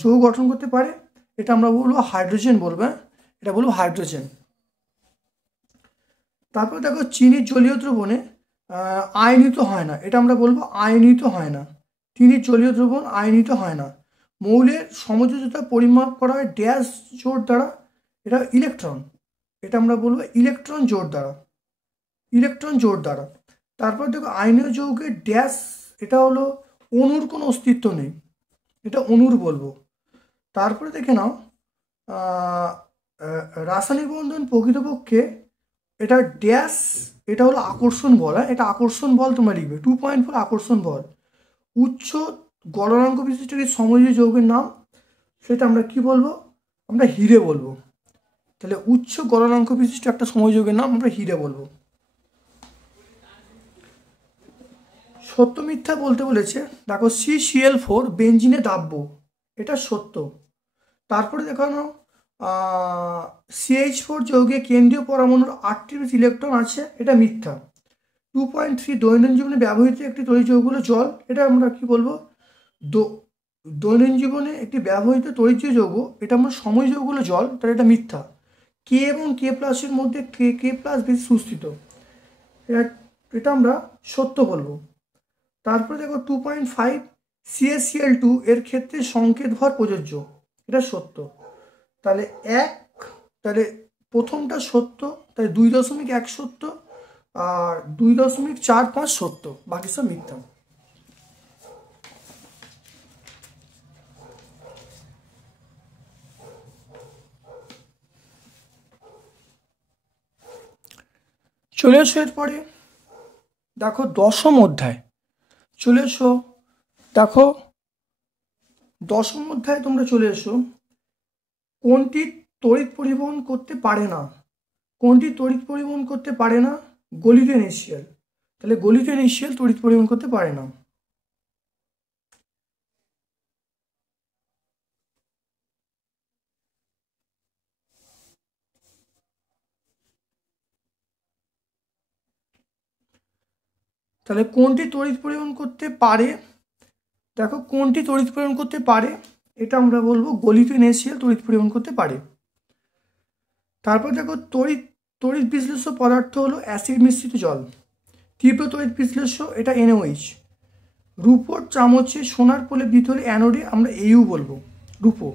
যৌগ গঠন করতে পারে। এটা আমরা বলবো হাইড্রোজেন বলবো। এটা বলবো হাইড্রোজেন। তারপর দেখো চিনির জলীয় দ্রবণে আয়নিত হয় না, এটা আমরা বলবো আয়নিত হয় না। চিনির জলীয় দ্রবণ আয়নিত হয় না। মৌলের সমযোজতা পরিমাপ করা হয় ড্যাশ জোর দ্বারা, এটা ইলেকট্রন। এটা আমরা বলবো ইলেকট্রন জোর দ্বারা, ইলেকট্রন জোর দ্বারা। তারপর দেখো আয়নীয় যৌগের ড্যাশ, এটা হলো অণুর কোনো অস্তিত্ব নেই, এটা অণুর বলবো। তারপরে দেখে নাও রাসায়নিক বন্ধন প্রকৃতপক্ষে এটা ড্যাশ, এটা হলো আকর্ষণ বল। এটা আকর্ষণ বল তোমরা লিখবে 2.4 আকর্ষণ বল। উচ্চ গলনাঙ্ক বিশিষ্ট এই সমযোজী যৌগের নাম, সেটা আমরা কি বলবো? আমরা হিরে বলবো। তাহলে উচ্চ গলনাঙ্ক বিশিষ্ট একটা সমযোজীর নাম আমরা হিরে বলবো। সত্য মিথ্যা বলতে বলেছে। দেখো CCl4 বেঞ্জিনে দাব্য, এটা সত্য। তারপরে দেখানো CH4 যৌগে কেন্দ্রীয় পরমাণুর 8টি ইলেকট্রন আছে, এটা মিথ্যা। 2.3 দৈনন্দিন জীবনে ব্যবহৃত একটি তড়িৎ যৌগ হলো জল, এটা আমরা কি বলবো? দৈনন্দিন জীবনে একটি ব্যবহৃত তড়িৎ যৌগ, এটা আমরা সময় যৌগ হলো জল, তাহলে এটা মিথ্যা। K এবং K+ এর মধ্যে K+ বেশি সুস্থিত, এটা আমরা সত্য বলবো। তারপরে দেখো 2.5 CaCl2 এর ক্ষেত্রে সংকেত ভর প্রযোজ্য, এটা সত্য। তাহলে তাহলে প্রথমটা সত্য, তাহলে 2.1 সত্য আর 2.45 সত্য, বাকি সব মিথ্যা। চলে এসো এরপরে দেখো 10ম অধ্যায়। চলে এসো দেখো 10ম অধ্যায় তোমরা চলে এসো। কোনটি তড়িৎ পরিবহন করতে পারে না? কোনটি তড়িৎ পরিবহন করতে পারে না? গলিত ইনিশিয়াল। তাহলে গলিত ইনিশিয়াল তড়িৎ পরিবহন করতে পারে না। তাহলে কোনটি তড়িৎ পরিবহন করতে পারে? দেখো কোনটি তড়িৎ পরিবহন করতে পারে, এটা আমরা বলবো গলিত ইনিশিয়াল তড়িৎ পরিবহন করতে পারে। তারপর দেখো তড়িৎ তড়িৎ বিশ্লেষ্য পদার্থ হলো অ্যাসিড মিশ্রিত জল। তীব্র তড়িৎ বিশ্লেষ্য এটা NaOH। রূপোর চামচে সোনার প্রলেপ দিতে হলে অ্যানোডে আমরা AU বলবো, রূপো।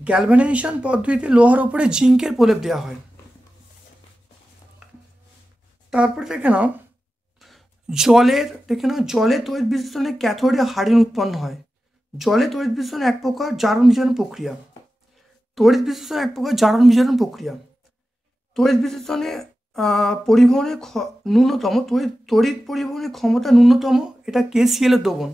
গ্যালভানাইজেশন পদ্ধতিতে লোহার উপরে জিঙ্কের প্রলেপ দেওয়া হয়। তারপর দেখে নাও জলে তড়িৎ বিশ্লেষণে ক্যাথোডে হারিন উৎপন্ন হয়। জলে তড়িৎ বিশ্লেষণ এক প্রকার জারণ বিজারণ প্রক্রিয়া। তড়িৎ বিশ্লেষণ এক প্রকার জারণ বিজারণ প্রক্রিয়া। তড়িৎ বিশ্লেষণে পরিবহনের ন্যূনতম তড়িৎ পরিবহনের ক্ষমতা ন্যূনতম, এটা KCl এর দ্রবণ।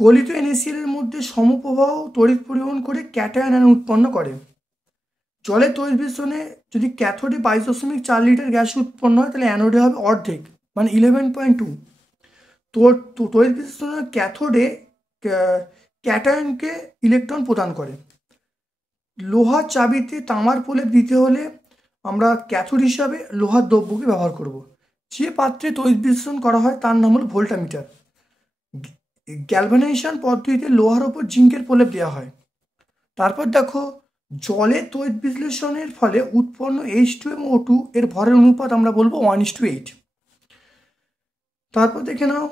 গলিত NaCl এর মধ্যে সমপ্রবাহ তড়িৎ পরিবহন করে ক্যাটায়ন আয়ন উৎপন্ন করে। জলের তড়িৎ বিশ্লেষণে যদি ক্যাথোডে 22.4 লিটার গ্যাস উৎপন্ন হয়, তাহলে অ্যানোডে হবে অর্ধেক, মানে 11.2। তড়িৎ বিশ্লেষণে ক্যাথোডে ক্যাটায়নকে ইলেকট্রন প্রদান করে। লোহার চাবিতে তামার প্রলেপ দিতে হলে আমরা ক্যাথোড হিসাবে লোহার দ্রব্যকে ব্যবহার করব। যে পাত্রে তড়িৎ বিশ্লেষণ করা হয় তার নাম হলো ভোল্টামিটার। গ্যালভানাইজেশন পদ্ধতিতে লোহার ওপর জিঙ্কের প্রলেপ দেওয়া হয়। তারপর দেখো জলে তড়িৎ বিশ্লেষণের ফলে উৎপন্ন H2 এবং O2 এর ভরের অনুপাত আমরা বলবো 1:8। তারপর দেখে নাও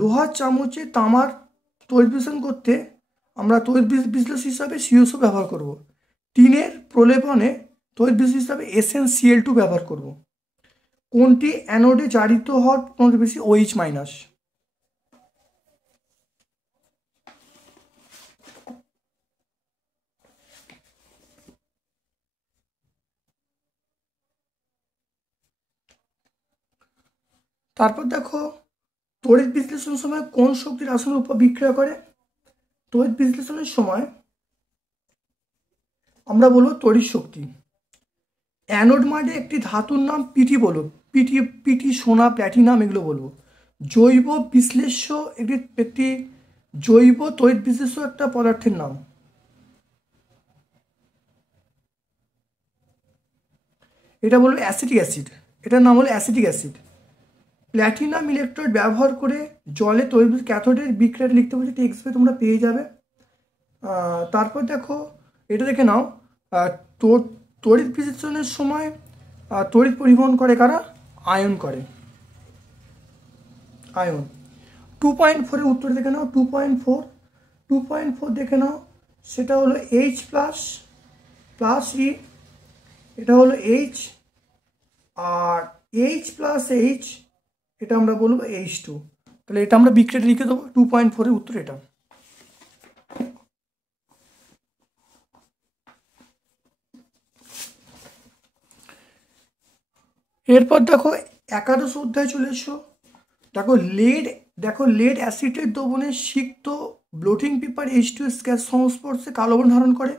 লোহার চামচে তামার তড়িৎ বিশ্লেষণ করতে আমরা তড়িৎ বিশ্লেষক হিসাবে CuSO ব্যবহার করব। টিনের প্রলেপনে তড়িৎ বিশ্লেষক হিসাবে SnCl2 ব্যবহার করব। কোনটি অ্যানোডে জারিত হওয়ার প্রবণতা বেশি? OH-। তারপর দেখো তড়িৎ বিশ্লেষণের সময় কোন শক্তি রাসায়নিক উপর বিক্রিয়া করে? তড়িৎ বিশ্লেষণের সময় আমরা বলবো তড়িৎ শক্তি। অ্যানোড মানে একটি ধাতুর নাম পিটি বলবো, পিটি সোনা প্ল্যাটিনাম এগুলো বলবো। জৈব বিশ্লেষ্য একটি জৈব তড়িৎ বিশ্লেষ্য একটা পদার্থের নাম। এটা বলবো অ্যাসিটিক অ্যাসিড, এটার নাম হলো অ্যাসিটিক অ্যাসিড। প্ল্যাটিনাম ইলেকট্রোড ব্যবহার করে জলে তড়িৎ ক্যাথোডের বিক্রিয়াটা লিখতে বলছি, টেক্সট বই তোমরা পেয়ে যাবে। তারপর দেখো এটা দেখে নাও তড়িৎ বিশ্লেষণের সময় তড়িৎ পরিবহন করে কারা? আয়ন করে, আয়ন। 2.4 উত্তর দেখে নাও। 2.4 দেখে নাও, সেটা হলো H প্লাস E, এটা হলো H, আর H প্লাস H এটা আমরা বলবো H2। তাহলে এটা আমরা বিক্রিয়াটা লিখে দেবো। 2.4 উত্তর এটা। এরপর দেখো 11 অধ্যায় চলে এসো। দেখো লেড অ্যাসিডের দ্রবণে সিক্ত ব্লোটিং পেপার H2S গ্যাস সংস্পর্শে কালো বর্ণ ধারণ করে।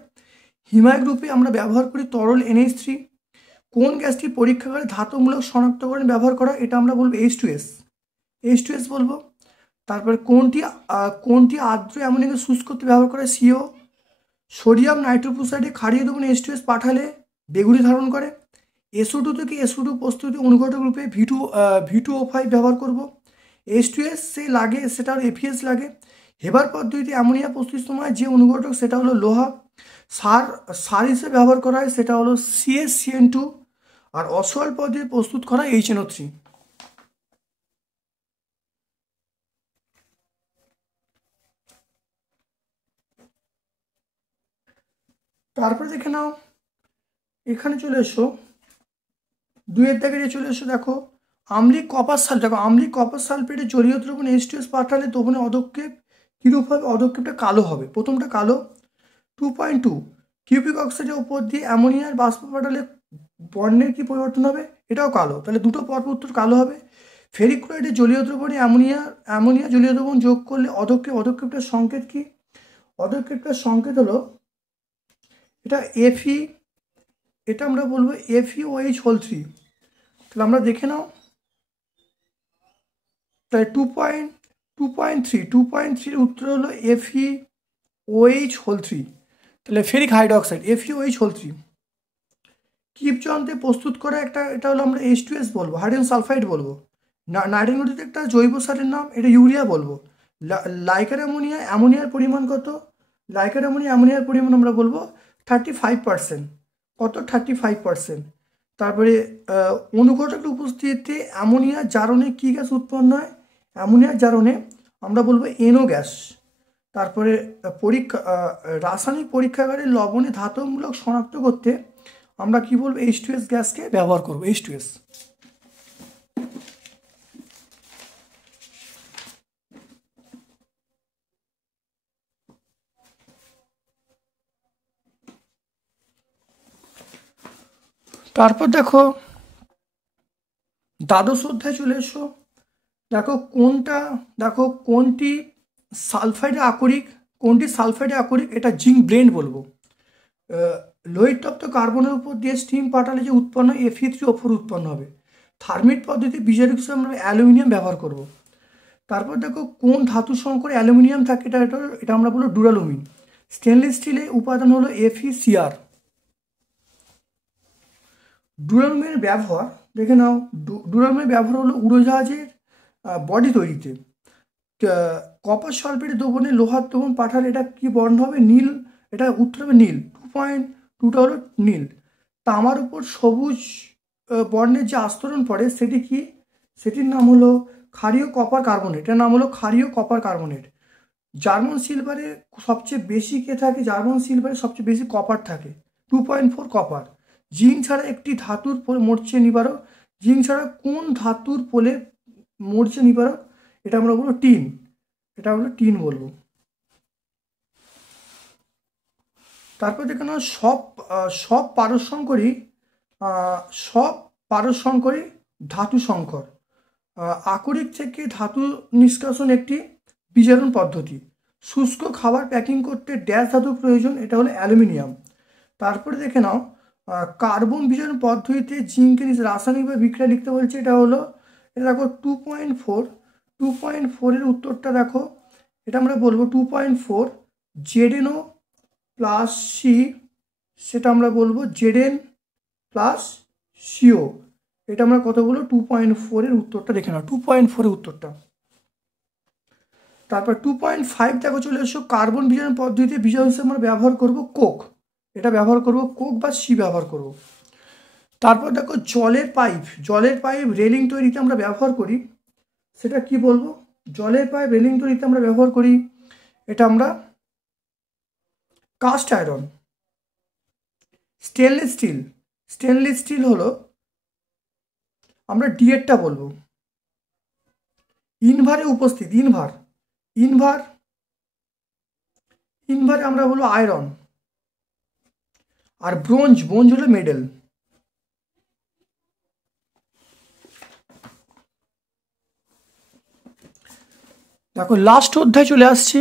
হিমায়ক রূপে আমরা ব্যবহার করি তরল NH3। কোন গ্যাসটি পরীক্ষাগারে ধাতুমূলক শনাক্তকরণে ব্যবহার করা? এটা আমরা বলবো H2S বলবো। তারপর কোনটি আর্দ্র অ্যামোনিয়াকে শুষ্ক করতে ব্যবহার করে? CO। সোডিয়াম নাইট্রোক্সাইডে ক্ষারীয় দ্রবণে H2S পাঠালে বেগুনি ধারণ করে। SO2 থেকে SO2 প্রস্তুতি অনুঘটক রূপে V2O5 ব্যবহার করব। H2S সে লাগে, সেটা হলো FeS লাগে। হেবার পদ্ধতিতে অ্যামোনিয়া প্রস্তুতির সময় যে অনুঘটক সেটা হলো লোহা। সার হিসেবে ব্যবহার করা হয় সেটা হলো CaCN2। আর অসওয়াল পদ্ধতি প্রস্তুত করা HNO3। তারপরে দেখে নাও এখানে চলে এসো 2-এর দাগে চলে এসো। দেখো আম্লিক কপার সালফেটের জলীয় দ্রবণ H2S পাঠালে দ্রবণের অধক্ষেপ কিরূপ হবে? অধক্ষেপটা কালো হবে, প্রথমটা কালো। 2.2 কিউবিক অক্সাইডের উপর দিয়ে অ্যামোনিয়ার বাষ্প পাঠালে বর্ণের কি পরিবর্তন হবে, এটাও কালো, তাহলে দুটো পরপর উত্তর কালো হবে। ফেরিক ক্লোরাইডের জলীয় দ্রবণে অ্যামোনিয়া জলীয় দ্রবণ যোগ করলে অধক্ষেপটার সংকেত কি? অধক্ষেপটার সংকেত হলো এটা এফই, এটা আমরা বলবো FeOH হোল 3। তাহলে আমরা দেখে নাও, তাহলে 2.3 উত্তর হলো FeOH হোল 3। তাহলে ferric hydroxide FeOH whole 3। Kipp যন্ত্রে প্রস্তুত করা এটা হলো আমরা H2S বলবো, হাইড্রোজেন সালফাইড বলবো। নাইট্রোজেন একটা জৈব সারের নাম, এটা ইউরিয়া বলবো। লাইকার অ্যামোনিয়ার পরিমাণ কত? লাইকার অ্যামোনিয়ার পরিমাণ আমরা বলবো 35%। কত? 35%। তারপরে অনুঘটকের উপস্থিতিতে অ্যামোনিয়ার জারণে কী গ্যাস উৎপন্ন হয়? অ্যামোনিয়ার জারণে আমরা বলবো NO গ্যাস। তারপরে রাসায়নিক পরীক্ষাগারে লবণে ধাতবমূলক শনাক্ত করতে আমরা কি বলবো? H2S গ্যাসকে ব্যবহার করবো, H2S। তারপর দেখো দ্বাদশ অধ্যায় চলে এসো। কোনটি সালফাইডে আকরিক, এটা জিঙ্ক ব্লেন্ড বলবো। লোহিত তপ্ত কার্বনের উপর দিয়ে স্টিম পাঠালে যে উৎপন্ন Fe3O4 উৎপন্ন হবে। থার্মিট পদ্ধতি বিজারক হিসেবে আমরা অ্যালুমিনিয়াম ব্যবহার করব। তারপর দেখো কোন ধাতু সংকরে অ্যালুমিনিয়াম থাকে, এটা আমরা বলবো ডুরালুমিন। স্টেনলেস স্টিলের উপাদান হলো FeCr। ডুরালুমিনের ব্যবহার দেখে নাও, ডুরালুমিনের ব্যবহার হলো উড়োজাহাজের বডি তৈরিতে। কপার সালফেট দ্রবণে লোহার দ্রবণ পাঠালে এটা কি বর্ণ হবে? নীল। এটা উত্তর হবে নীল। 2.2টা হলো নীল। তামার উপর সবুজ বর্ণের যে আস্তরণ পড়ে সেটি কি? সেটির নাম হলো ক্ষারীয় কপার কার্বনেট। এটার নাম হলো ক্ষারীয় কপার কার্বনেট। জার্মান সিলভারে সবচেয়ে বেশি কে থাকে? জার্মান সিলভারে সবচেয়ে বেশি কপার থাকে, 2.4 কপার। জিঙ্ক ছাড়া একটি ধাতুর মরচে নিবারক। জিঙ্ক ছাড়া কোন ধাতুর পোলে মরচে নিবারক? এটা আমরা বলবো টিন। এটা আমরা টিন বলবো। তারপর দেখে নাও সব পারস্যঙ্করী ধাতু সংকর। আকরিক থেকে ধাতু নিষ্কাশন একটি বিজারণ পদ্ধতি। শুষ্ক খাবার প্যাকিং করতে ড্যাশ ধাতু প্রয়োজন, এটা হলো অ্যালুমিনিয়াম। তারপরে দেখে নাও কার্বন বিজারণ পদ্ধতিতে জিঙ্কের রাসায়নিকভাবে বিক্রিয়া লিখতে বলছে, এটা দেখো 2.4 এর উত্তরটা দেখো, এটা আমরা বলবো 2.4 ZnO প্লাস সি, সেটা আমরা বলবো Zn প্লাস CO। এটা আমরা কত বলবো? 2.4 এর উত্তরটা দেখে নাও, 2.4 এর উত্তরটা। তারপর 2.5 দেখো চলে এসো, কার্বন বিজারণ পদ্ধতিতে বিজারণ হিসেবে আমরা ব্যবহার করব কোক। এটা ব্যবহার করব কোক বা সি ব্যবহার করব। তারপর দেখো জলের পাইপ রেলিং তৈরিতে আমরা ব্যবহার করি, সেটা কি বলবো? জলের পাইপ রেলিং তৈরিতে আমরা ব্যবহার করি, এটা আমরা কাস্ট আয়রন। স্টেনলেস স্টিল হলো আমরা ডিএটটা বলবো। ইনভারে উপস্থিত, ইনভারে আমরা বলবো আয়রন। আর ব্রোঞ্জ হলো মেডেল। দেখো লাস্ট অধ্যায় চলে আসছে,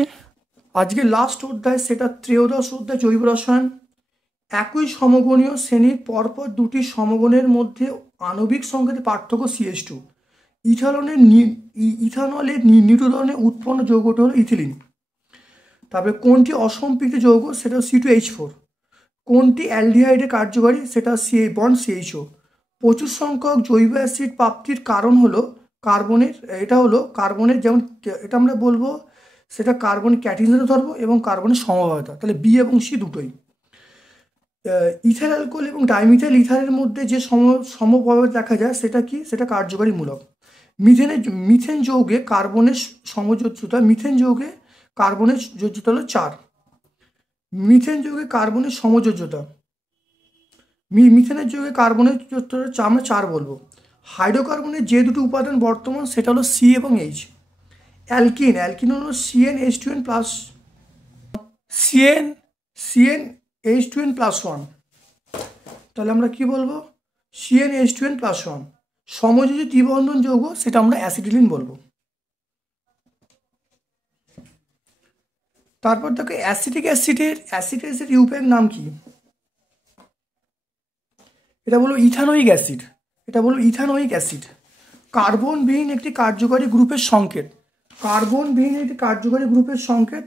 আজকে লাস্ট অধ্যায়, সেটা ত্রয়োদশ অধ্যায় জৈব রসায়ন। একই সমগণীয় শ্রেণীর পরপর দুটি সমগণের মধ্যে আণবিক সংকেতের পার্থক্য CH2। ইথানলের নিউট্রনে উৎপন্ন যৌগটা হলো ইথিলিন। তারপরে কোনটি অসম্পৃক্ত যৌগ? সেটা C2H4। কোনটি অ্যালডিহাইডের কার্যকারী? সেটা CHO। প্রচুর সংখ্যক জৈব অ্যাসিড প্রাপ্তির কারণ হলো কার্বনের যেমন এটা আমরা বলবো সেটা কার্বনের ক্যাটিয়নের ধর্ম এবং কার্বনের সমবায়তা, তাহলে B এবং C দুটোই। ইথাইল অ্যালকোহল এবং ডাইমিথাইল ইথারের মধ্যে যে সমপ্রভাব দেখা যায় সেটা কি? সেটা কার্যকারী মূলক। মিথেন যৌগে কার্বনের সমযোজ্যতা, কার্বনের যোজ্যতা হলো 4। মিথেন যৌগে কার্বনের সমযোজ্যতা, মিথেনের যৌগে কার্বনের যোজ্যতা আমরা 4 বলবো। হাইড্রোকার্বনের যে দুটো উপাদান বর্তমান সেটা হলো C এবং H। অ্যালকিন হলো CnH2n+, CnH2n+1। তাহলে আমরা কি বলবো, CnH2n+1। সমযোজী দ্বিবন্ধন যৌগ সেটা আমরা অ্যাসিটিলিন বলবো। তারপর দেখো অ্যাসিটিক অ্যাসিডের ইউপ্যাক নাম কি? এটা বলো ইথানোয়িক অ্যাসিড। এটা বলো ইথানোয়িক অ্যাসিড। কার্বনবিহীন একটি কার্যকরী গ্রুপের সংকেত। কার্বনবিহীন একটি কার্যকরী গ্রুপের সংকেত,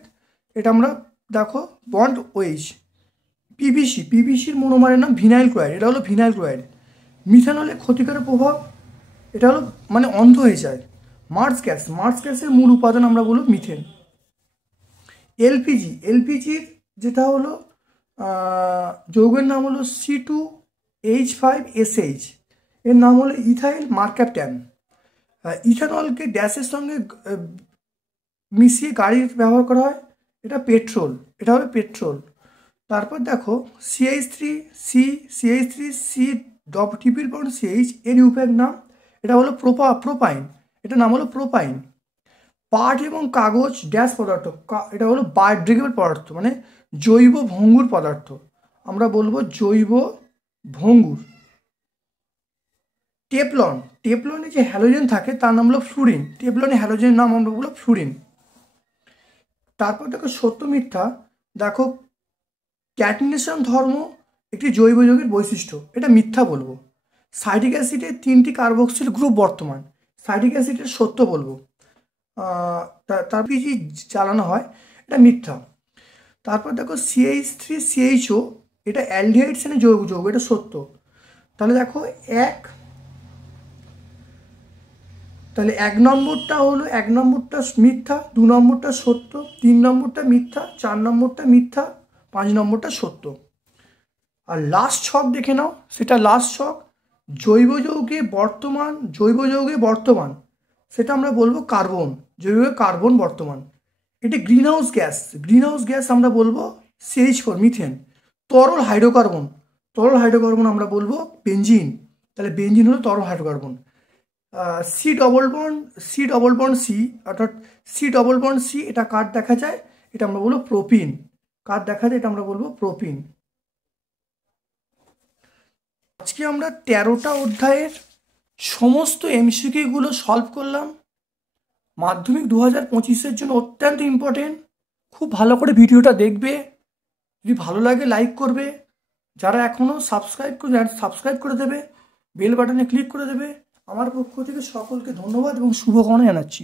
এটা আমরা দেখো বন্ড ওএইচ। পিভিসির মনোমারের নাম ভিনাইল ক্লোরাইড, এটা হলো ভিনাইল ক্লোরাইড। মিথানলের ক্ষতিকারক প্রভাব, এটা হলো মানে অন্ধ হয়ে যায়। মার্স গ্যাসের মূল উপাদান আমরা বলবো মিথেন। এলপিজির যেটা হলো যৌগের নাম হলো C2H5SH, এর নাম হলো ইথাইল মার্ক্যাপট্যান। ইথানলকে গ্যাসের সঙ্গে মিশিয়ে গাড়ির ব্যবহার করা হয়, এটা পেট্রোল, এটা হবে পেট্রোল। তারপর দেখো CH3C ট্রিপল বন্ড CH, এর ইউপ্যাক নাম, এটা হলো প্রোপাইন, এটার নাম হলো প্রোপাইন। পাট এবং কাগজ ড্যাশ পদার্থ, এটা হলো বায়োডিগ্রেডেবল পদার্থ, মানে জৈব ভঙ্গুর পদার্থ, আমরা বলবো জৈব ভঙ্গুর। টেফলনে যে হ্যালোজেন থাকে তার নাম হলো ফ্লুরিন, টেফলনে হ্যালোজেনের নাম আমরা বলবো ফ্লুরিন। তারপর দেখো সত্য মিথ্যা, দেখো ক্যাটিনেশন ধর্ম একটি জৈব যৌগের বৈশিষ্ট্য, এটা মিথ্যা বলবো। সাইট্রিক অ্যাসিডের 3টি কার্বক্সিল গ্রুপ বর্তমান, সাইট্রিক অ্যাসিডের সত্য বলবো। তার পিজি চালানো হয়, এটা মিথ্যা। তারপর দেখো CH3CHO, এটা অ্যালডিহাইড শ্রেণীর যৌগ, এটা সত্য। তাহলে দেখো এক নম্বরটা হলো, 1 নম্বরটা মিথ্যা, 2 নম্বরটা সত্য, 3 নম্বরটা মিথ্যা, 4 নম্বরটা মিথ্যা, 5 নম্বরটা সত্য। আর লাস্ট ছক দেখে নাও, সেটা লাস্ট ছক জৈব যৌগে বর্তমান, সেটা আমরা বলবো কার্বন, জৈব কার্বন বর্তমান। এটি গ্রিনহাউস গ্যাস আমরা বলবো CH4 মিথেন। তরল হাইড্রোকার্বন আমরা বলবো বেঞ্জিন, তাহলে বেঞ্জিন হলো তরল হাইড্রোকার্বন। C, অর্থাৎ C, এটা কার দেখা যায়, এটা আমরা বলবো প্রোপিন, কার দেখা যায়, এটা আমরা বলবো প্রোপিন। আজকে আমরা 13টা অধ্যায়ের সমস্ত MCQগুলো সলভ করলাম। মাধ্যমিক 2025-এর জন্য অত্যন্ত ইম্পর্টেন্ট। খুব ভালো করে ভিডিওটা দেখবে, যদি ভালো লাগে লাইক করবে, যারা এখনও সাবস্ক্রাইব করে দেবে, বেল বাটনে ক্লিক করে দেবে। আমার পক্ষ থেকে সকলকে ধন্যবাদ এবং শুভকামনা জানাচ্ছি।